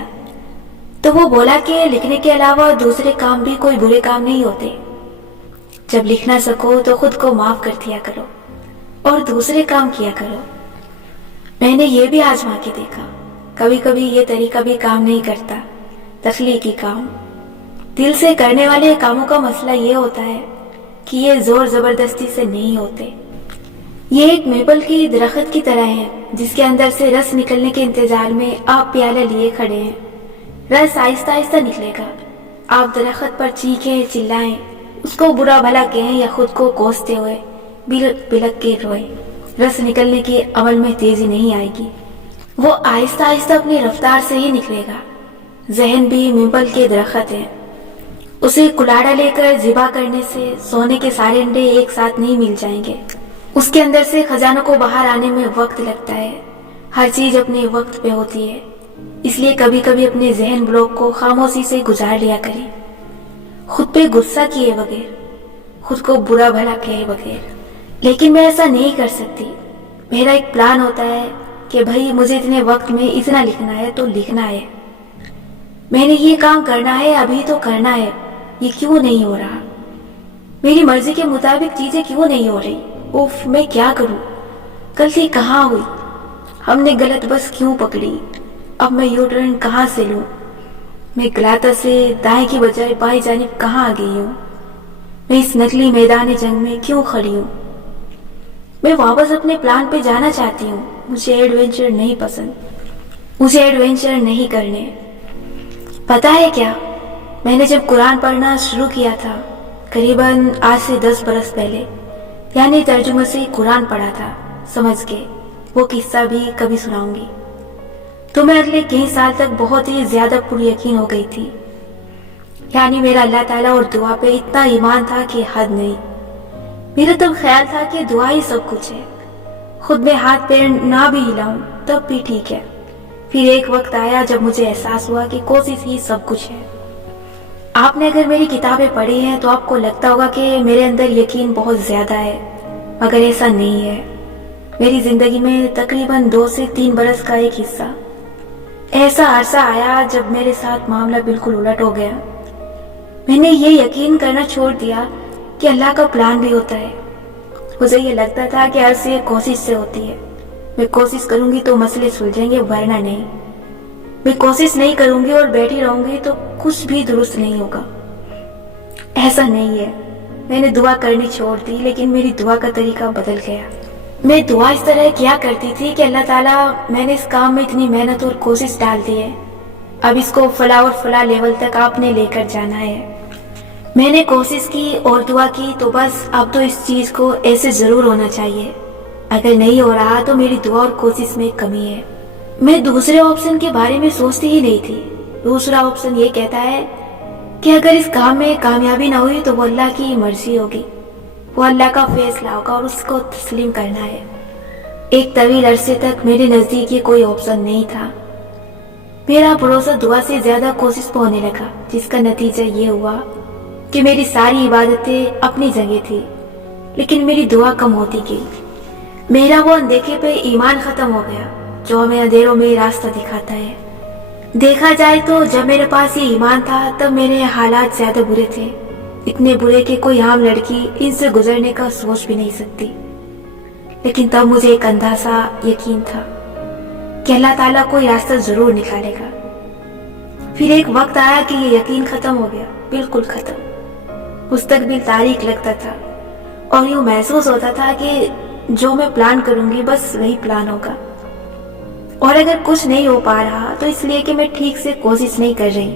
تو وہ بولا کہ لکھنے کے علاوہ دوسرے کام بھی کوئی برے کام نہیں ہوتے۔ जब लिख ना सको तो खुद को माफ कर दिया करो और दूसरे काम किया करो। मैंने ये भी आजमा के देखा, कभी कभी ये तरीका भी काम नहीं करता। तख्लीकी काम, दिल से करने वाले कामों का मसला ये होता है कि ये जोर जबरदस्ती से नहीं होते। ये एक मेपल की दरख्त की तरह है जिसके अंदर से रस निकलने के इंतजार में आप प्याला लिए खड़े हैं। रस आहिस्ता आहिस्ता निकलेगा। आप दरख्त पर चीखें चिल्लाएं, उसको बुरा भला कहें या खुद को कोसते हुए बिलक बिलक के रोए, रस निकलने के अमल में तेजी नहीं आएगी। वो आहिस्ता आहिस्ता अपनी रफ्तार से ही निकलेगा। जहन भी मेपल के दरख्त है। उसे कुलाड़ा लेकर जिबा करने से सोने के सारे अंडे एक साथ नहीं मिल जाएंगे। उसके अंदर से खजानों को बाहर आने में वक्त लगता है। हर चीज अपने वक्त पे होती है, इसलिए कभी कभी अपने जहन ब्लॉक को खामोशी से गुजार लिया करें, खुद पे गुस्सा किए बगैर, खुद को बुरा भला कहे बगैर। लेकिन मैं ऐसा नहीं कर सकती। मेरा एक प्लान होता है कि भाई मुझे इतने वक्त में इतना लिखना है तो लिखना है, मैंने ये काम करना है, अभी तो करना है। ये क्यों नहीं हो रहा? मेरी मर्जी के मुताबिक चीजें क्यों नहीं हो रही? उफ, मैं क्या करूं? गलती कहाँ हुई? हमने गलत बस क्यों पकड़ी? अब मैं यू टर्न कहाँ से लूं? मैं गलाता से दाएं की बजाय बाएं जानिब कहाँ आ गई हूँ? मैं इस नकली मैदान जंग में क्यों खड़ी हूँ? मैं वापस अपने प्लान पे जाना चाहती हूँ। मुझे एडवेंचर नहीं पसंद, मुझे एडवेंचर नहीं करने। पता है क्या, मैंने जब कुरान पढ़ना शुरू किया था करीबन आज से 10 बरस पहले, यानी तर्जुमे से कुरान पढ़ा था, समझ के वो किस्सा भी कभी सुनाऊंगी, तो मैं अगले कई साल तक बहुत ही ज्यादा पुरी यकीन हो गई थी। यानी मेरा अल्लाह ताला और दुआ पे इतना ईमान था कि हद नहीं। मेरा तब ख्याल था कि दुआ ही सब कुछ है, खुद में हाथ पैर ना भी हिलाऊं तब भी ठीक है। फिर एक वक्त आया जब मुझे एहसास हुआ कि कोशिश ही सब कुछ है। आपने अगर मेरी किताबें पढ़ी हैं तो आपको लगता होगा कि मेरे अंदर यकीन बहुत ज्यादा है, मगर ऐसा नहीं है। मेरी जिंदगी में तकरीबन 2 से 3 बरस का एक हिस्सा ऐसा अरसा आया जब मेरे साथ मामला बिल्कुल उलट हो गया। मैंने ये यकीन करना छोड़ दिया कि अल्लाह का प्लान भी होता है। मुझे ये लगता था कि हर से कोशिश से होती है, मैं कोशिश करूंगी तो मसले सुलझेंगे, वरना नहीं। मैं कोशिश नहीं करूंगी और बैठी रहूंगी तो कुछ भी दुरुस्त नहीं होगा। ऐसा नहीं है। मैंने दुआ करनी छोड़ दी, लेकिन मेरी दुआ का तरीका बदल गया। मैं दुआ इस तरह किया करती थी कि अल्लाह ताला, मैंने इस काम में इतनी मेहनत और कोशिश डाल दी है, अब इसको फला और फला लेवल तक आपने लेकर जाना है। मैंने कोशिश की और दुआ की, तो बस अब तो इस चीज को ऐसे जरूर होना चाहिए। अगर नहीं हो रहा तो मेरी दुआ और कोशिश में कमी है। मैं दूसरे ऑप्शन के बारे में सोचती ही नहीं थी। दूसरा ऑप्शन ये कहता है कि अगर इस काम में कामयाबी ना हुई तो वो अल्लाह की मर्जी होगी, वो अल्लाह का फैसला होगा और उसको तस्लीम करना है। एक तवील अरसे तक मेरे नजदीक ये कोई ऑप्शन नहीं था। मेरा भरोसा दुआ से ज्यादा कोशिश पे होने लगा, जिसका नतीजा ये हुआ कि मेरी सारी इबादतें अपनी जगह थी, लेकिन मेरी दुआ कम होती गई। मेरा वो अनदेखे पे ईमान खत्म हो गया जो हमें अंधेरों में रास्ता दिखाता है। देखा जाए तो जब मेरे पास ये ईमान था तब मेरे हालात ज्यादा बुरे थे, इतने बुरे कि कोई आम लड़की इनसे गुजरने का सोच भी नहीं सकती। लेकिन तब मुझे एक अंदाजा यकीन था कि अल्लाह ताला कोई रास्ता जरूर निकालेगा। फिर एक वक्त आया कि ये यकीन खत्म हो गया, बिल्कुल खत्म। मुस्तकबिल तारीख लगता था और यूं महसूस होता था कि जो मैं प्लान करूंगी बस वही प्लान होगा, और अगर कुछ नहीं हो पा रहा तो इसलिए कि मैं ठीक से कोशिश नहीं कर रही।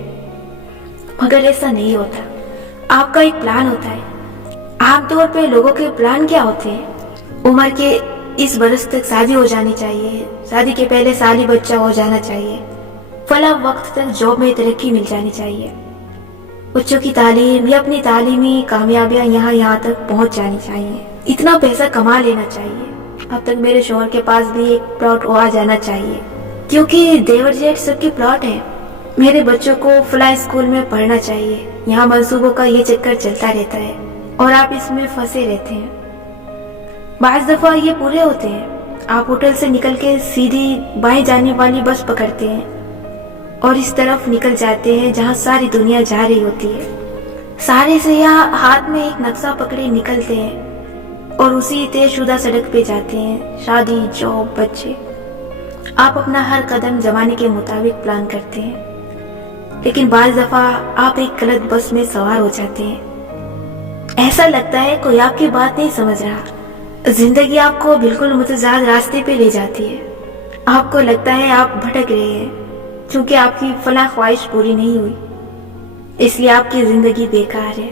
मगर ऐसा नहीं होता। आपका एक प्लान होता है। आमतौर पे लोगों के प्लान क्या होते हैं? उम्र के इस बरस तक शादी हो जानी चाहिए, शादी के पहले साल ही बच्चा हो जाना चाहिए, फला वक्त तक जॉब में तरक्की मिल जानी चाहिए, बच्चों की तालीम या अपनी तालीमी कामयाबियां यहाँ तक पहुंच जानी चाहिए, इतना पैसा कमा लेना चाहिए, अब तक मेरे शोहर के पास भी एक प्लॉट आ जाना चाहिए, क्योंकि देवर जेठ सबके प्लॉट है, मेरे बच्चों को फला स्कूल में पढ़ना चाहिए। यहाँ मंसूबों का ये चक्कर चलता रहता है और आप इसमें फंसे रहते हैं। बाज़ दफा ये पूरे होते हैं। आप होटल से निकल के सीधी बाएं जाने वाली बस पकड़ते हैं और इस तरफ निकल जाते हैं जहाँ सारी दुनिया जा रही होती है। سارے سیاح ہاتھ میں ایک نقشہ پکڑے نکلتے ہیں اور اسی طے شدہ سڑک پہ جاتے ہیں. شادی، جاب، بچے، آپ اپنا ہر قدم زمانے کے مطابق پلان کرتے ہیں. لیکن بعض دفعہ آپ ایک غلط بس میں سوار ہو جاتے ہیں. ایسا لگتا ہے کوئی آپ کی بات نہیں سمجھ رہا. زندگی آپ کو بالکل متضاد راستے پہ لے جاتی ہے. آپ کو لگتا ہے آپ بھٹک رہے ہیں کیونکہ آپ کی فلاں خواہش پوری نہیں ہوئی، اس لیے آپ کی زندگی بیکار ہے.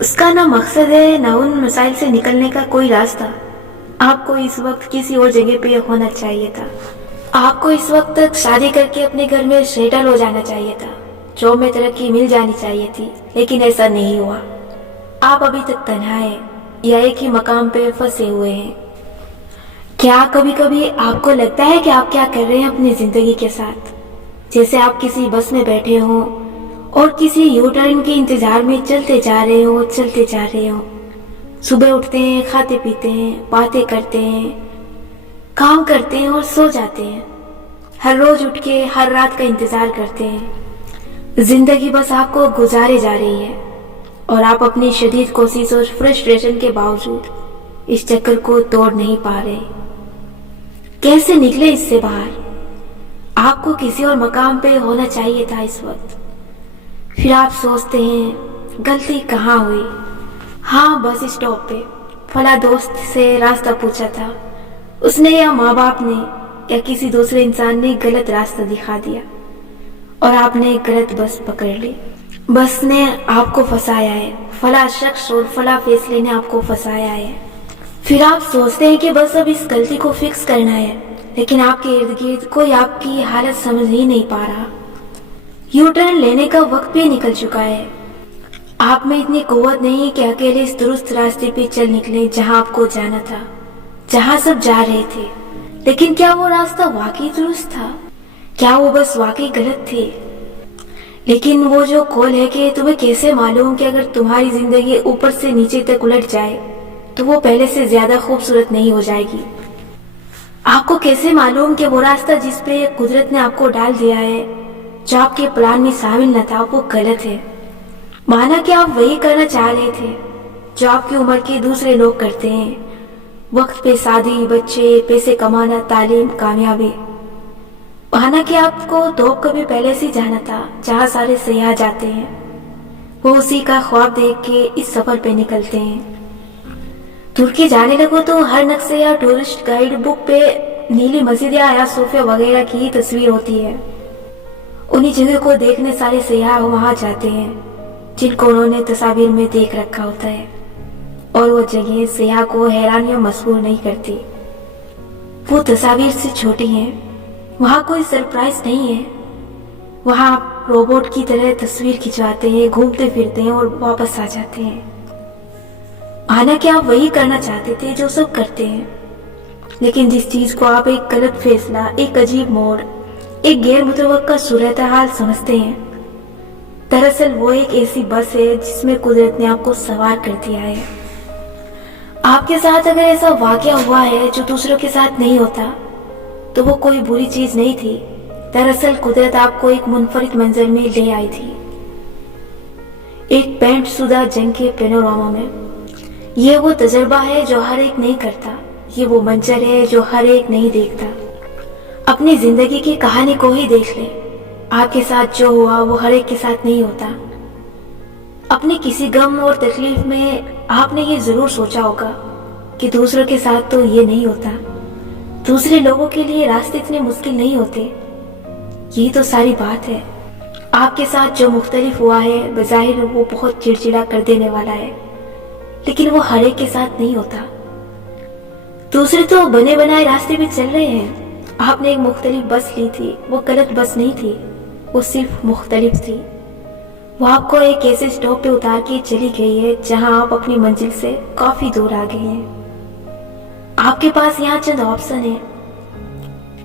اس کا نہ مقصد ہے نہ ان مسائل سے نکلنے کا کوئی راستہ. آپ کو اس وقت کسی اور جگہ پہ ہونا چاہیے تھا. آپ کو اس وقت تک شادی کر کے اپنے گھر میں سیٹل ہو جانا چاہیے تھا. جاب میں ترقی مل جانی چاہیے تھی، لیکن ایسا نہیں ہوا. آپ ابھی تک تنہا ہیں یا ایک ہی مقام پہ پھنسے ہوئے ہیں. کیا کبھی کبھی آپ کو لگتا ہے کہ آپ کیا کر رہے ہیں اپنی زندگی کے ساتھ؟ جیسے آپ کسی بس میں بیٹھے ہوں اور کسی یو ٹرن کے انتظار میں چلتے جا رہے ہوں. صبح اٹھتے ہیں، کھاتے پیتے ہیں، باتیں کرتے ہیں، کام کرتے ہیں اور سو جاتے ہیں. ہر روز اٹھ کے ہر رات کا انتظار کرتے ہیں. زندگی بس آپ کو گزارے جا رہی ہے اور آپ اپنی شدید کوشش اور فرسٹریشن کے باوجود اس چکر کو توڑ نہیں پا رہے. کیسے نکلے اس سے باہر؟ آپ کو کسی اور مقام پہ ہونا چاہیے تھا اس وقت. پھر آپ سوچتے ہیں غلطی کہاں ہوئی؟ ہاں، بس اسٹاپ پہ فلاں دوست سے راستہ پوچھا تھا، اس نے یا ماں باپ نے یا کسی دوسرے انسان نے غلط راستہ دکھا دیا اور آپ نے غلط بس پکڑ لی. بس نے آپ کو پھنسایا ہے، فلاں شخص اور فلاں فیصلے نے آپ کو پھنسایا ہے. پھر آپ سوچتے ہیں کہ بس اب اس غلطی کو فکس کرنا ہے، لیکن آپ کے ارد گرد کوئی آپ کی حالت سمجھ ہی نہیں پا رہا. یو ٹرن لینے کا وقت بھی نکل چکا ہے. آپ میں اتنی قوت نہیں کہ اکیلے اس درست راستے پہ چل نکلیں جہاں آپ کو جانا تھا، جہاں سب جا رہے تھے. لیکن کیا وہ راستہ واقعی درست تھا؟ کیا وہ بس واقعی غلط تھے؟ لیکن وہ جو قول ہے کہ تمہیں کیسے معلوم کہ اگر تمہاری زندگی اوپر سے نیچے تک الٹ جائے تو وہ پہلے سے زیادہ خوبصورت نہیں ہو جائے گی؟ آپ کو کیسے معلوم کہ وہ راستہ جس پہ قدرت نے آپ کو ڈال دیا ہے، جو آپ کے پلان میں شامل نہ تھا، وہ غلط ہے؟ مانا کہ آپ وہی کرنا چاہ رہے تھے جو آپ کی عمر کے دوسرے لوگ کرتے ہیں، وقت پہ شادی، بچے، پیسے کمانا، تعلیم، کامیابی. مانا کہ آپ کو تو کبھی پہلے سے جانا تھا جہاں سارے سیاح جاتے ہیں. وہ اسی کا خواب دیکھ کے اس سفر پہ نکلتے ہیں. ترکی جانے لگو تو ہر نقشے یا ٹورسٹ گائیڈ بک پہ نیلی مسجد یا صوفیا وغیرہ کی تصویر ہوتی ہے. انہی جگہ کو دیکھنے سارے سیاح وہاں جاتے ہیں جن کو انہوں نے تصاویر میں دیکھ رکھا ہوتا ہے، اور وہ جگہ سیاح کو حیران یا مسحور نہیں کرتی. وہ تصاویر سے چھوٹی ہیں، وہاں کوئی سرپرائز نہیں ہے. وہاں آپ روبوٹ کی طرح تصویر کھنچواتے ہیں، گھومتے پھرتے ہیں اور واپس آ جاتے ہیں. حالانکہ آپ وہی کرنا چاہتے تھے جو سب کرتے ہیں، لیکن جس چیز کو آپ ایک غلط فیصلہ، ایک عجیب موڑ، ایک غیر متوقع صورتحال سمجھتے ہیں، دراصل وہ ایک ایسی بس ہے جس میں قدرت نے آپ کو سوار کر دیا ہے. آپ کے ساتھ اگر ایسا واقعہ ہوا ہے جو دوسروں کے ساتھ نہیں ہوتا تو وہ کوئی بری چیز نہیں تھی. دراصل قدرت آپ کو ایک منفرد منظر میں لے آئی تھی، ایک پینٹ شدہ جنگ کے پینوراما میں. یہ وہ تجربہ ہے جو ہر ایک نہیں کرتا، یہ وہ منظر ہے جو ہر ایک نہیں دیکھتا. اپنی زندگی کی کہانی کو ہی دیکھ لیں. آپ کے ساتھ جو ہوا وہ ہر ایک کے ساتھ نہیں ہوتا. اپنے کسی غم اور تکلیف میں آپ نے یہ ضرور سوچا ہوگا کہ دوسروں کے ساتھ تو یہ نہیں ہوتا، دوسرے لوگوں کے لیے راستے اتنے مشکل نہیں ہوتے. یہی تو ساری بات ہے. آپ کے ساتھ جو مختلف ہوا ہے بظاہر وہ بہت چڑچڑا کر دینے والا ہے، لیکن وہ ہر ایک کے ساتھ نہیں ہوتا. دوسرے تو بنے بنائے راستے پہ چل رہے ہیں. آپ نے ایک مختلف بس لی تھی، وہ غلط بس نہیں تھی، وہ صرف مختلف تھی. وہ آپ کو ایک ایسے اسٹاپ پہ اتار کے چلی گئی ہے جہاں آپ اپنی منزل سے کافی دور آ گئے ہیں. آپ کے پاس یہاں چند آپشن ہیں.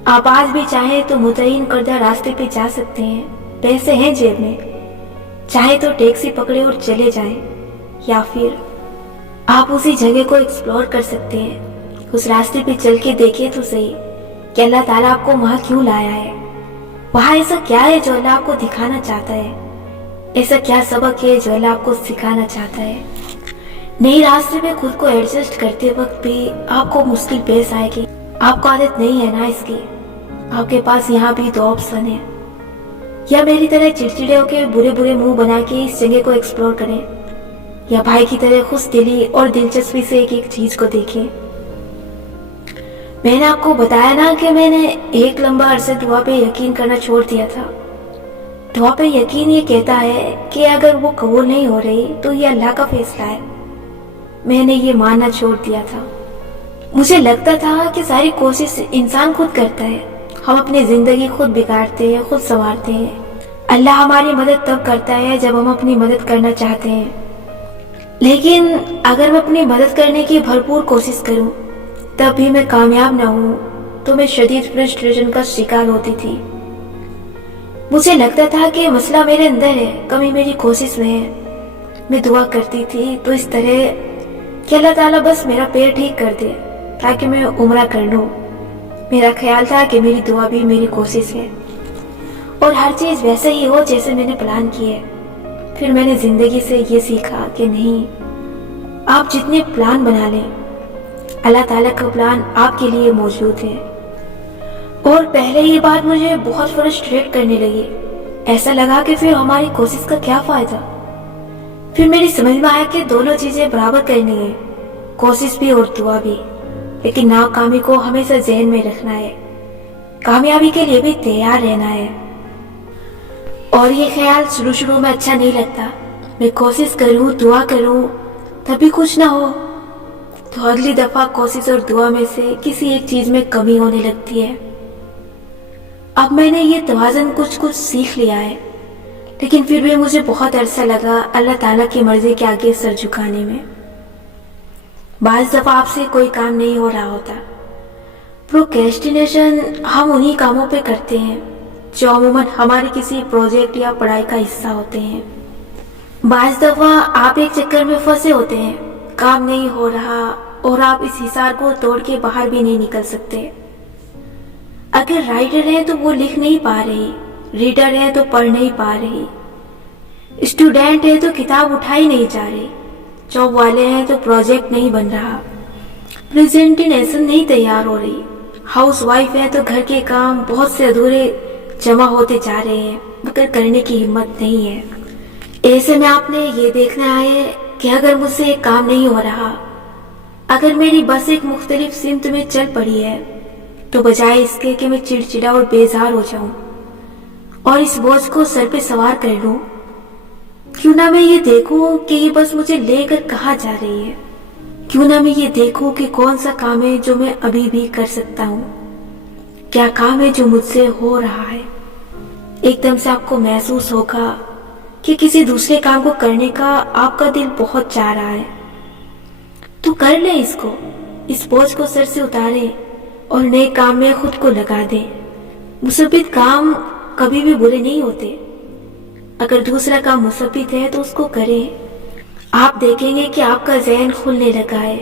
آپ آج بھی چاہیں تو متعین کردہ راستے پہ جا سکتے ہیں، پیسے ہیں جیب میں. چاہے تو ٹیکسی پکڑے اور چلے جائیں، یا پھر آپ اسی جگہ کو ایکسپلور کر سکتے ہیں. اس راستے پہ چل کے دیکھیں تو صحیح کہ اللہ تعالیٰ آپ کو وہاں کیوں لایا ہے. وہاں ایسا کیا ہے جو اللہ آپ کو دکھانا چاہتا ہے. ऐसा क्या सबक है जो अल्लाह आपको सिखाना चाहता है? नए रास्ते में खुद को एडजस्ट करते वक्त भी आपको मुश्किल पेश आएगी। आपको आदत नहीं है ना इसकी। आपके पास यहाँ भी दो ऑप्शन है, या मेरी तरह चिड़चिड़े होकर बुरे बुरे मुंह बना के इस जगह को एक्सप्लोर करें, या भाई की तरह खुश दिली और दिलचस्पी से एक एक चीज को देखें। मैंने आपको बताया ना कि मैंने एक लंबा अरसे दुआ पे यकीन करना छोड़ दिया था। दुआ पे यकीन ये कहता है कि अगर वो कबूल नहीं हो रही तो ये अल्लाह का फैसला है। मैंने ये मानना छोड़ दिया था। मुझे लगता था कि सारी कोशिश इंसान खुद करता है। हम अपनी जिंदगी खुद बिगाड़ते हैं, खुद संवारते हैं। अल्लाह हमारी मदद तब करता है जब हम अपनी मदद करना चाहते हैं। लेकिन अगर मैं अपनी मदद करने की भरपूर कोशिश करूं, तब भी मैं कामयाब ना हूं, तो मैं शदीद फ्रस्ट्रेशन का शिकार होती थी। मुझे लगता था कि मसला मेरे अंदर है, कमी मेरी कोशिश में है। मैं दुआ करती थी तो इस तरह कि अल्लाह ताला बस मेरा पैर ठीक कर दे ताकि मैं उम्रा कर लूं। मेरा ख्याल था कि मेरी दुआ भी मेरी कोशिश है और हर चीज वैसे ही हो जैसे मैंने प्लान की है। फिर मैंने जिंदगी से ये सीखा कि नहीं, आप जितने प्लान बना लें, अल्लाह ताला का प्लान आपके लिए मौजूद है। और पहले ये बात मुझे बहुत फ्रस्ट्रेट करने लगी। ऐसा लगा कि फिर हमारी कोशिश का क्या फायदा। फिर मेरी समझ में आया कि दोनों चीजें बराबर करनी है, कोशिश भी और दुआ भी। लेकिन नाकामी को हमेशा ज़हन में रखना है, कामयाबी के लिए भी तैयार रहना है। और ये ख्याल शुरू में अच्छा नहीं लगता। मैं कोशिश करूं, दुआ करूं, तभी कुछ ना हो तो अगली दफा कोशिश और दुआ में से किसी एक चीज में कमी होने लगती है। अब मैंने ये तवाज़ुन कुछ कुछ सीख लिया है, लेकिन फिर भी मुझे बहुत अरसा लगा अल्लाह ताला की मर्जी के आगे सर झुकाने में। बाज़ दफा आपसे कोई काम नहीं हो रहा होता। प्रोक्रेस्टिनेशन हम उन्हीं कामों पे करते हैं जो अमूमन हमारे किसी प्रोजेक्ट या पढ़ाई का हिस्सा होते हैं। बाज़ दफा आप एक चक्कर में फंसे होते हैं, काम नहीं हो रहा और आप इस हिसार को तोड़ के बाहर भी नहीं निकल सकते। अगर राइटर है तो वो लिख नहीं पा रही, रीडर है तो पढ़ नहीं पा रही, स्टूडेंट है तो किताब उठाई नहीं जा रही, जॉब वाले हैं तो प्रोजेक्ट नहीं बन रहा, प्रेजेंटेशन नहीं तैयार हो रही, हाउस वाइफ है तो घर के काम बहुत से अधूरे जमा होते जा रहे हैं मगर करने की हिम्मत नहीं है। ऐसे में आपने ये देखना है कि अगर मुझसे एक काम नहीं हो रहा, अगर मेरी बस एक मुख्तलिफ सिमत में चल पड़ी है, तो बजाय इसके कि मैं चिड़चिड़ा और बेजार हो जाऊं और इस बोझ को सर पे सवार कर लूं, क्यों ना मैं ये देखूं कि ये बस मुझे लेकर कहाँ जा रही है। क्यों ना मैं ये देखूं कि कौन सा काम है जो मैं अभी भी कर सकता हूँ, क्या काम है जो मुझसे हो रहा है। एकदम से आपको महसूस होगा कि किसी दूसरे काम को करने का आपका दिल बहुत चाह रहा है, तो कर ले इसको, इस बोझ को सर से उतारे और नए काम में खुद को लगा दे। मुसब्बित काम कभी भी बुरे नहीं होते। अगर दूसरा काम मुसब्बित है तो उसको करें। आप देखेंगे कि आपका ज़हन खुलने लगा है।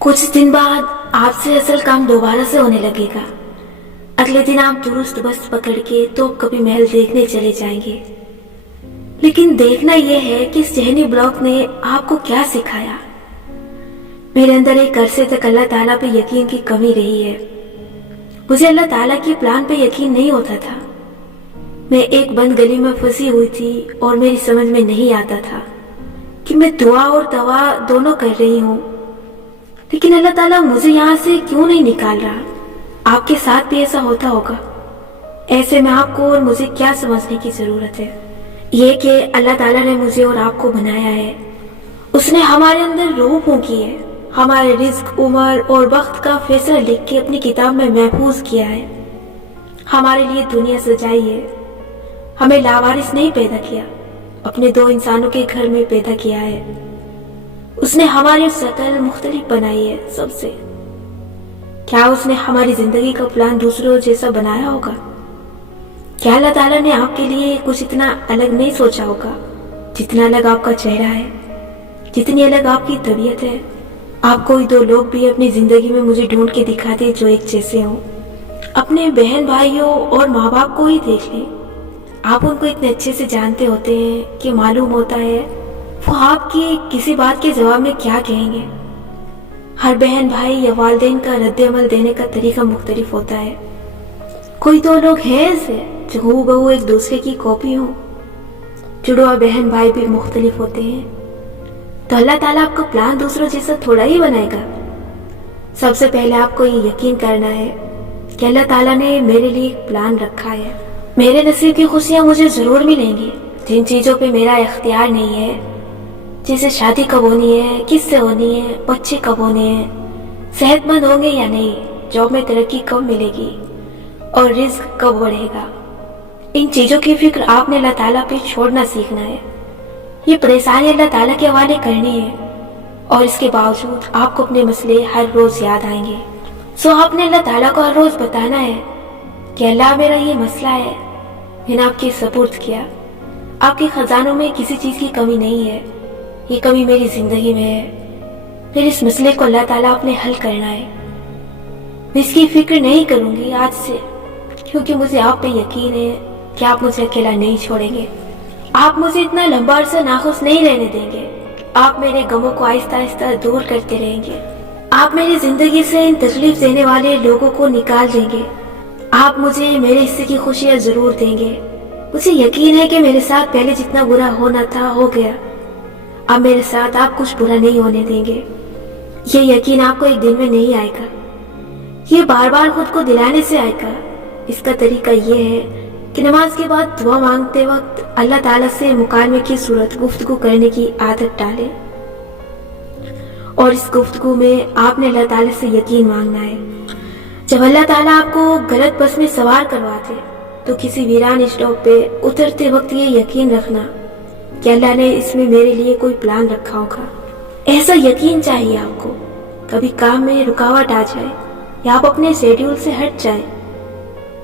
कुछ दिन बाद आपसे असल काम दोबारा से होने लगेगा। अगले दिन आप दुरुस्त बस पकड़ के तो कभी महल देखने चले जाएंगे। लेकिन देखना यह है कि इस ज़हनी ब्लॉक ने आपको क्या सिखाया। मेरे अंदर एक अरसे तक अल्लाह ताला पे यकीन की कमी रही है। मुझे अल्लाह ताला की प्लान पे यकीन नहीं होता था। मैं एक बंद गली में फंसी हुई थी और मेरी समझ में नहीं आता था कि मैं दुआ और दवा दोनों कर रही हूँ, लेकिन अल्लाह ताला मुझे यहाँ से क्यों नहीं निकाल रहा। आपके साथ भी ऐसा होता होगा। ऐसे में आपको और मुझे क्या समझने की जरूरत है, ये कि अल्लाह ताला ने मुझे और आपको बनाया है। उसने हमारे अंदर रूह फूंकी है, हमारे रिस्क, उम्र और वक्त का फैसला लिख के अपनी किताब में महफूज किया है। हमारे लिए दुनिया सजाई है। हमें लावारिस नहीं पैदा किया, अपने दो इंसानों के घर में पैदा किया है। उसने हमारी शक्ल मुख्तलिफ बनाई है सबसे। क्या उसने हमारी जिंदगी का प्लान दूसरों जैसा बनाया होगा? क्या अल्लाह ताला ने आपके लिए कुछ इतना अलग नहीं सोचा होगा जितना अलग आपका चेहरा है, जितनी अलग आपकी तबीयत है। आप कोई दो लोग भी अपनी जिंदगी में मुझे ढूंढ के दिखा दे जो एक जैसे हो। अपने बहन भाइयों और माँ बाप को ही देख लें, آپ ان کو اتنے اچھے سے جانتے ہوتے ہیں کہ معلوم ہوتا ہے وہ آپ کی کسی بات کے جواب میں کیا کہیں گے۔ ہر بہن بھائی یا والدین کا رد عمل دینے کا طریقہ مختلف ہوتا ہے۔ کوئی تو لوگ ہیں ایسے جو ہو بہو ایک دوسرے کی کاپی ہوں۔ جڑوا بہن بھائی بھی مختلف ہوتے ہیں، تو اللہ تعالیٰ آپ کا پلان دوسروں جیسا تھوڑا ہی بنائے گا۔ سب سے پہلے آپ کو یہ یقین کرنا ہے کہ اللہ تعالیٰ نے میرے لیے ایک پلان رکھا ہے۔ میرے نصیب کی خوشیاں مجھے ضرور ملیں گی، جن چیزوں پہ میرا اختیار نہیں ہے، جیسے شادی کب ہونی ہے، کس سے ہونی ہے، بچے کب ہونے ہیں، صحت مند ہوں گے یا نہیں، جاب میں ترقی کب ملے گی اور رزق کب بڑھے گا۔ ان چیزوں کی فکر آپ نے اللہ تعالیٰ پہ چھوڑنا سیکھنا ہے۔ یہ پریشانی اللہ تعالیٰ کے حوالے کرنی ہے، اور اس کے باوجود آپ کو اپنے مسئلے ہر روز یاد آئیں گے۔ آپ نے اللہ تعالیٰ کو ہر روز بتانا ہے کہ اللہ میرا یہ مسئلہ ہے، میں نے آپ کے سپرد کیا۔ آپ کے خزانوں میں کسی چیز کی کمی نہیں ہے، یہ کمی میری زندگی میں ہے۔ پھر اس مسئلے کو اللہ تعالیٰ آپ نے حل کرنا ہے۔ میں اس کی فکر نہیں کروں گی آج سے، کیونکہ مجھے آپ پہ یقین ہے کہ آپ مجھے اکیلا نہیں چھوڑیں گے۔ آپ مجھے اتنا لمبا عرصہ ناخوش نہیں رہنے دیں گے۔ آپ میرے غموں کو آہستہ آہستہ دور کرتے رہیں گے۔ آپ میری زندگی سے ان تکلیف دینے والے لوگوں کو نکال دیں گے۔ آپ مجھے میرے حصے کی خوشیاں ضرور دیں گے۔ مجھے یقین ہے کہ میرے ساتھ پہلے جتنا برا ہونا تھا ہو گیا، اب میرے ساتھ آپ کچھ برا نہیں ہونے دیں گے۔ یہ یقین آپ کو ایک دن میں نہیں آئے گا، یہ بار بار خود کو دلانے سے آئے گا۔ اس کا طریقہ یہ ہے کہ نماز کے بعد دعا مانگتے وقت اللہ تعالیٰ سے مکالمے کی صورت گفتگو کرنے کی عادت ڈالیں، اور اس گفتگو میں آپ نے اللہ تعالیٰ سے یقین مانگنا ہے۔ جب اللہ تعالیٰ آپ کو غلط بس میں سوار کرواتے تو کسی ویران اسٹاپ پہ اترتے وقت یہ یقین رکھنا کہ اللہ نے اس میں میرے لیے کوئی پلان رکھا ہوگا۔ ایسا یقین چاہیے آپ کو۔ کبھی کام میں رکاوٹ آ جائے یا آپ اپنے شیڈیول سے ہٹ جائیں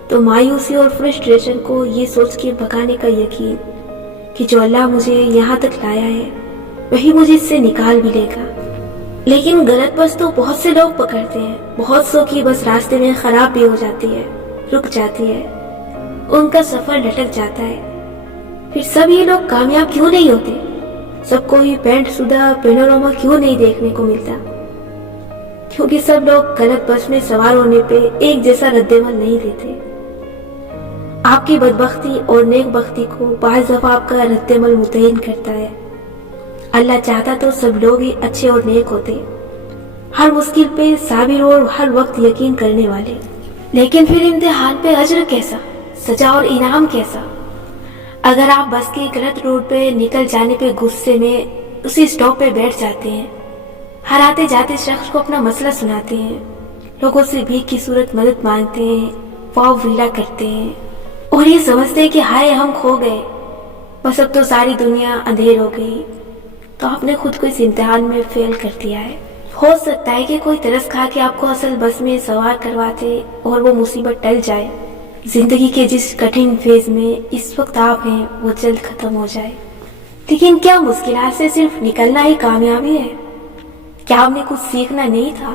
تو مایوسی اور فرسٹریشن کو یہ سوچ کے بھگانے کا یقین کہ جو اللہ مجھے یہاں تک لایا ہے وہی مجھے اس سے نکال بھی لے گا۔ لیکن غلط بس تو بہت سے لوگ پکڑتے ہیں، بہت سو کی بس راستے میں خراب بھی ہو جاتی ہے، رک جاتی ہے، ان کا سفر لٹک جاتا ہے۔ پھر سب یہ لوگ کامیاب کیوں نہیں ہوتے؟ سب کو ہی پینٹ شدہ پینورما کیوں نہیں دیکھنے کو ملتا؟ کیونکہ سب لوگ غلط بس میں سوار ہونے پہ ایک جیسا رد عمل نہیں دیتے۔ آپ کی بدبختی اور نیک بختی کو بعض دفعہ آپ کا رد عمل متعین کرتا ہے۔ اللہ چاہتا تو سب لوگ ہی اچھے اور نیک ہوتے، ہر مشکل پہ صابر اور ہر وقت یقین کرنے والے۔ لیکن پھر امتحان پہ اجر کیسا، سزا اور انعام کیسا؟ اگر آپ بس کے غلط روٹ پہ نکل جانے پہ غصے میں اسی اسٹاپ پہ بیٹھ جاتے ہیں، ہر آتے جاتے شخص کو اپنا مسئلہ سناتے ہیں، لوگوں سے بھیک کی صورت مدد مانگتے ہیں، واو ویلا کرتے ہیں اور یہ سمجھتے ہیں کہ ہائے ہم کھو گئے، بس اب تو ساری دنیا اندھیر ہو گئی، تو آپ نے خود کو اس امتحان میں فیل کر دیا ہے۔ ہو سکتا ہے کہ کوئی ترس کھا کے آپ کو اصل بس میں سوار کرواتے اور وہ مصیبت ٹل جائے، زندگی کے جس کٹھن فیز میں اس وقت آپ ہیں وہ جلد ختم ہو جائے۔ لیکن کیا مشکلات سے صرف نکلنا ہی کامیابی ہے؟ کیا آپ نے کچھ سیکھنا نہیں تھا؟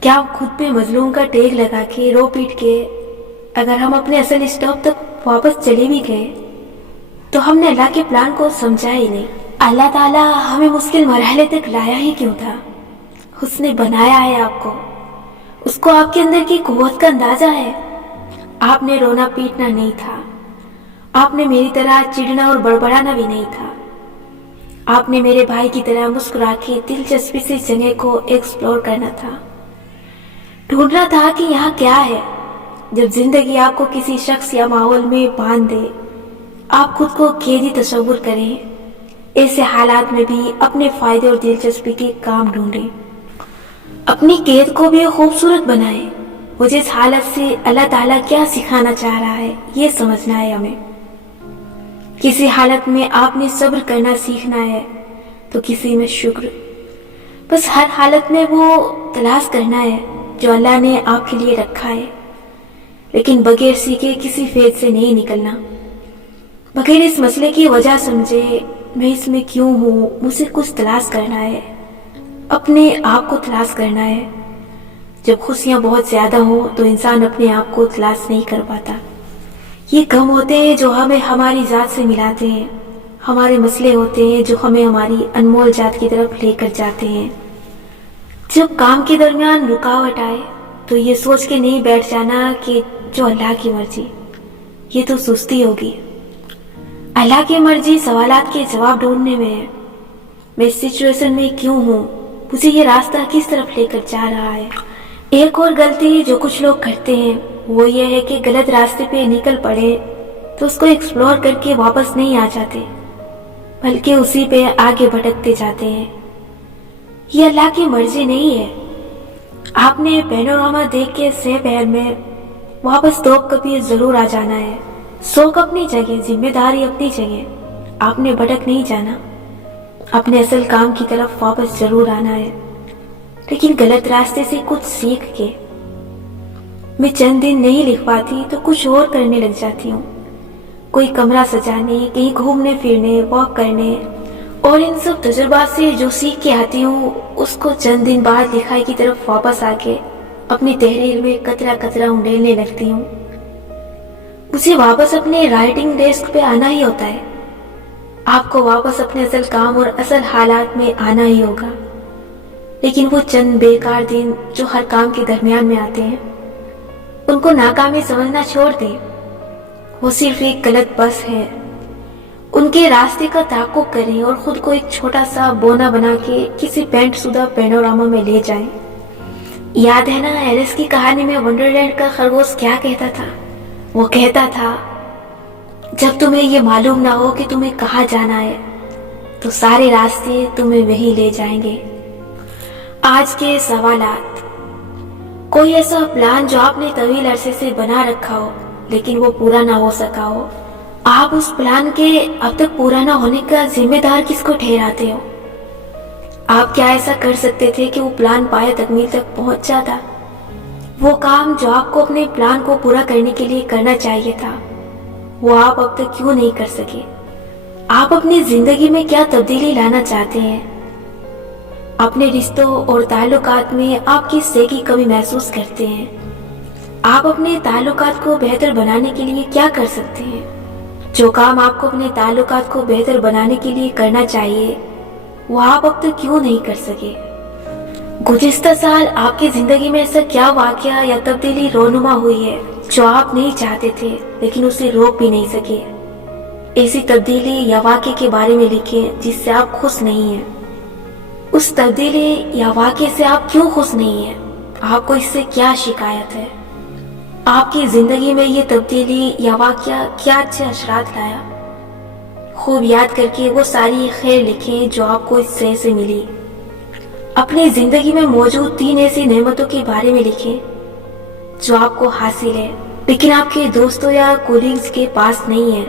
کیا آپ خود پہ مظلوم کا ٹیگ لگا کے رو پیٹ کے اگر ہم اپنے اصل اسٹاپ تک واپس چلے بھی گئے تو ہم نے اللہ کے پلان کو سمجھا ہی نہیں؟ اللہ تعالیٰ ہمیں مشکل مرحلے تک لایا ہی کیوں تھا؟ اس نے بنایا ہے آپ کو، اس کو آپ کے اندر کی قوت کا اندازہ ہے۔ آپ نے رونا پیٹنا نہیں تھا، آپ نے میری طرح چڑنا اور بڑبڑانا بھی نہیں تھا، آپ نے میرے بھائی کی طرح مسکرا کے دلچسپی سے جگہ کو ایکسپلور کرنا تھا، ڈھونڈنا تھا کہ یہاں کیا ہے۔ جب زندگی آپ کو کسی شخص یا ماحول میں باندھ دے، آپ خود کو قیدی تصور کریں، ایسے حالات میں بھی اپنے فائدے اور دلچسپی کے کام ڈھونڈیں، اپنی قید کو بھی خوبصورت بنائیں۔ مجھے اس حالت سے اللہ تعالیٰ کیا سکھانا چاہ رہا ہے یہ سمجھنا ہے ہمیں۔ کسی حالت میں آپ نے صبر کرنا سیکھنا ہے تو کسی میں شکر، بس ہر حالت میں وہ تلاش کرنا ہے جو اللہ نے آپ کے لیے رکھا ہے، لیکن بغیر سیکھے کسی فیض سے نہیں نکلنا، بغیر اس مسئلے کی وجہ سمجھے میں اس میں کیوں ہوں، مجھے کچھ تلاش کرنا ہے، اپنے آپ کو تلاش کرنا ہے۔ جب خوشیاں بہت زیادہ ہوں تو انسان اپنے آپ کو تلاش نہیں کر پاتا، یہ غم ہوتے ہیں جو ہمیں ہماری ذات سے ملاتے ہیں، ہمارے مسئلے ہوتے ہیں جو ہمیں ہماری انمول ذات کی طرف لے کر جاتے ہیں۔ جب کام کے درمیان رکاوٹ آئے تو یہ سوچ کے نہیں بیٹھ جانا کہ جو اللہ کی مرضی، یہ تو سستی ہوگی۔ اللہ کی مرضی سوالات کے جواب ڈھونڈنے میں ہے۔ میں اس سچویشن میں کیوں ہوں؟ مجھے یہ راستہ کس طرف لے کر جا رہا ہے؟ ایک اور غلطی جو کچھ لوگ کرتے ہیں وہ یہ ہے کہ غلط راستے پہ نکل پڑے تو اس کو ایکسپلور کر کے واپس نہیں آ جاتے، بلکہ اسی پہ آگے بھٹکتے جاتے ہیں۔ یہ اللہ کی مرضی نہیں ہے۔ آپ نے پینوراما دیکھ کے سہ پہر میں واپس توپ کبھی ضرور آ جانا ہے۔ شوق اپنی جگہ، ذمہ داری اپنی جگہ، آپ نے بھٹک نہیں جانا، اپنے اصل کام کی طرف واپس ضرور آنا ہے، لیکن غلط راستے سے کچھ سیکھ کے۔ میں چند دن نہیں لکھ پاتی تو کچھ اور کرنے لگ جاتی ہوں، کوئی کمرہ سجانے، کہیں گھومنے پھرنے، واک کرنے، اور ان سب تجربات سے جو سیکھ کے آتی ہوں اس کو چند دن بعد لکھائی کی طرف واپس آ کے اپنی تحریر میں قطرہ قطرہ انڈیلنے لگتی ہوں۔ مجھے واپس اپنے رائٹنگ ڈیسک پہ آنا ہی ہوتا ہے۔ آپ کو واپس اپنے اصل کام اور اصل حالات میں آنا ہی ہوگا، لیکن وہ چند بیکار دن جو ہر کام کے درمیان میں آتے ہیں ان کو ناکامی سمجھنا چھوڑ دیں۔ وہ صرف ایک غلط بس ہے۔ ان کے راستے کا تعاقب کریں اور خود کو ایک چھوٹا سا بونا بنا کے کسی پینٹ شدہ پینوراما میں لے جائیں۔ یاد ہے نا ایلس کی کہانی میں ونڈرلینڈ کا خرگوش کیا کہتا تھا؟ وہ کہتا تھا، جب تمہیں یہ معلوم نہ ہو کہ تمہیں کہاں جانا ہے تو سارے راستے تمہیں وہیں لے جائیں گے۔ آج کے سوالات۔ کوئی ایسا پلان جو آپ نے طویل عرصے سے بنا رکھا ہو لیکن وہ پورا نہ ہو سکا ہو، آپ اس پلان کے اب تک پورا نہ ہونے کا ذمہ دار کس کو ٹھہراتے ہو؟ آپ کیا ایسا کر سکتے تھے کہ وہ پلان پایہ تکمیل تک پہنچ جاتا؟ وہ کام جو آپ کو اپنے پلان کو پورا کرنے کے لیے کرنا چاہیے تھا، وہ آپ اب تک کیوں نہیں کر سکے؟ آپ اپنی زندگی میں کیا تبدیلی لانا چاہتے ہیں؟ اپنے رشتوں اور تعلقات میں آپ کس شے کی کمی محسوس کرتے ہیں؟ آپ اپنے تعلقات کو بہتر بنانے کے لیے کیا کر سکتے ہیں؟ جو کام آپ کو اپنے تعلقات کو بہتر بنانے کے لیے کرنا چاہیے وہ آپ اب تک کیوں نہیں کر سکے؟ گزشتہ سال آپ کی زندگی میں ایسا کیا واقعہ یا تبدیلی رونما ہوئی ہے جو آپ نہیں چاہتے تھے لیکن اسے روک بھی نہیں سکے؟ ایسی تبدیلی یا واقعے کے بارے میں لکھیں جس سے آپ خوش نہیں ہیں۔ اس تبدیلی یا واقعے سے آپ کیوں خوش نہیں ہیں؟ آپ کو اس سے کیا شکایت ہے؟ آپ کی زندگی میں یہ تبدیلی یا واقعہ کیا اچھے اثرات لایا؟ خوب یاد کر کے وہ ساری خیر لکھیں جو آپ کو اس سے ملی۔ اپنی زندگی میں موجود 3 ایسی نعمتوں کے بارے میں لکھیں جو آپ کو حاصل ہے لیکن آپ کے دوستوں یا کولیگز کے پاس نہیں ہے۔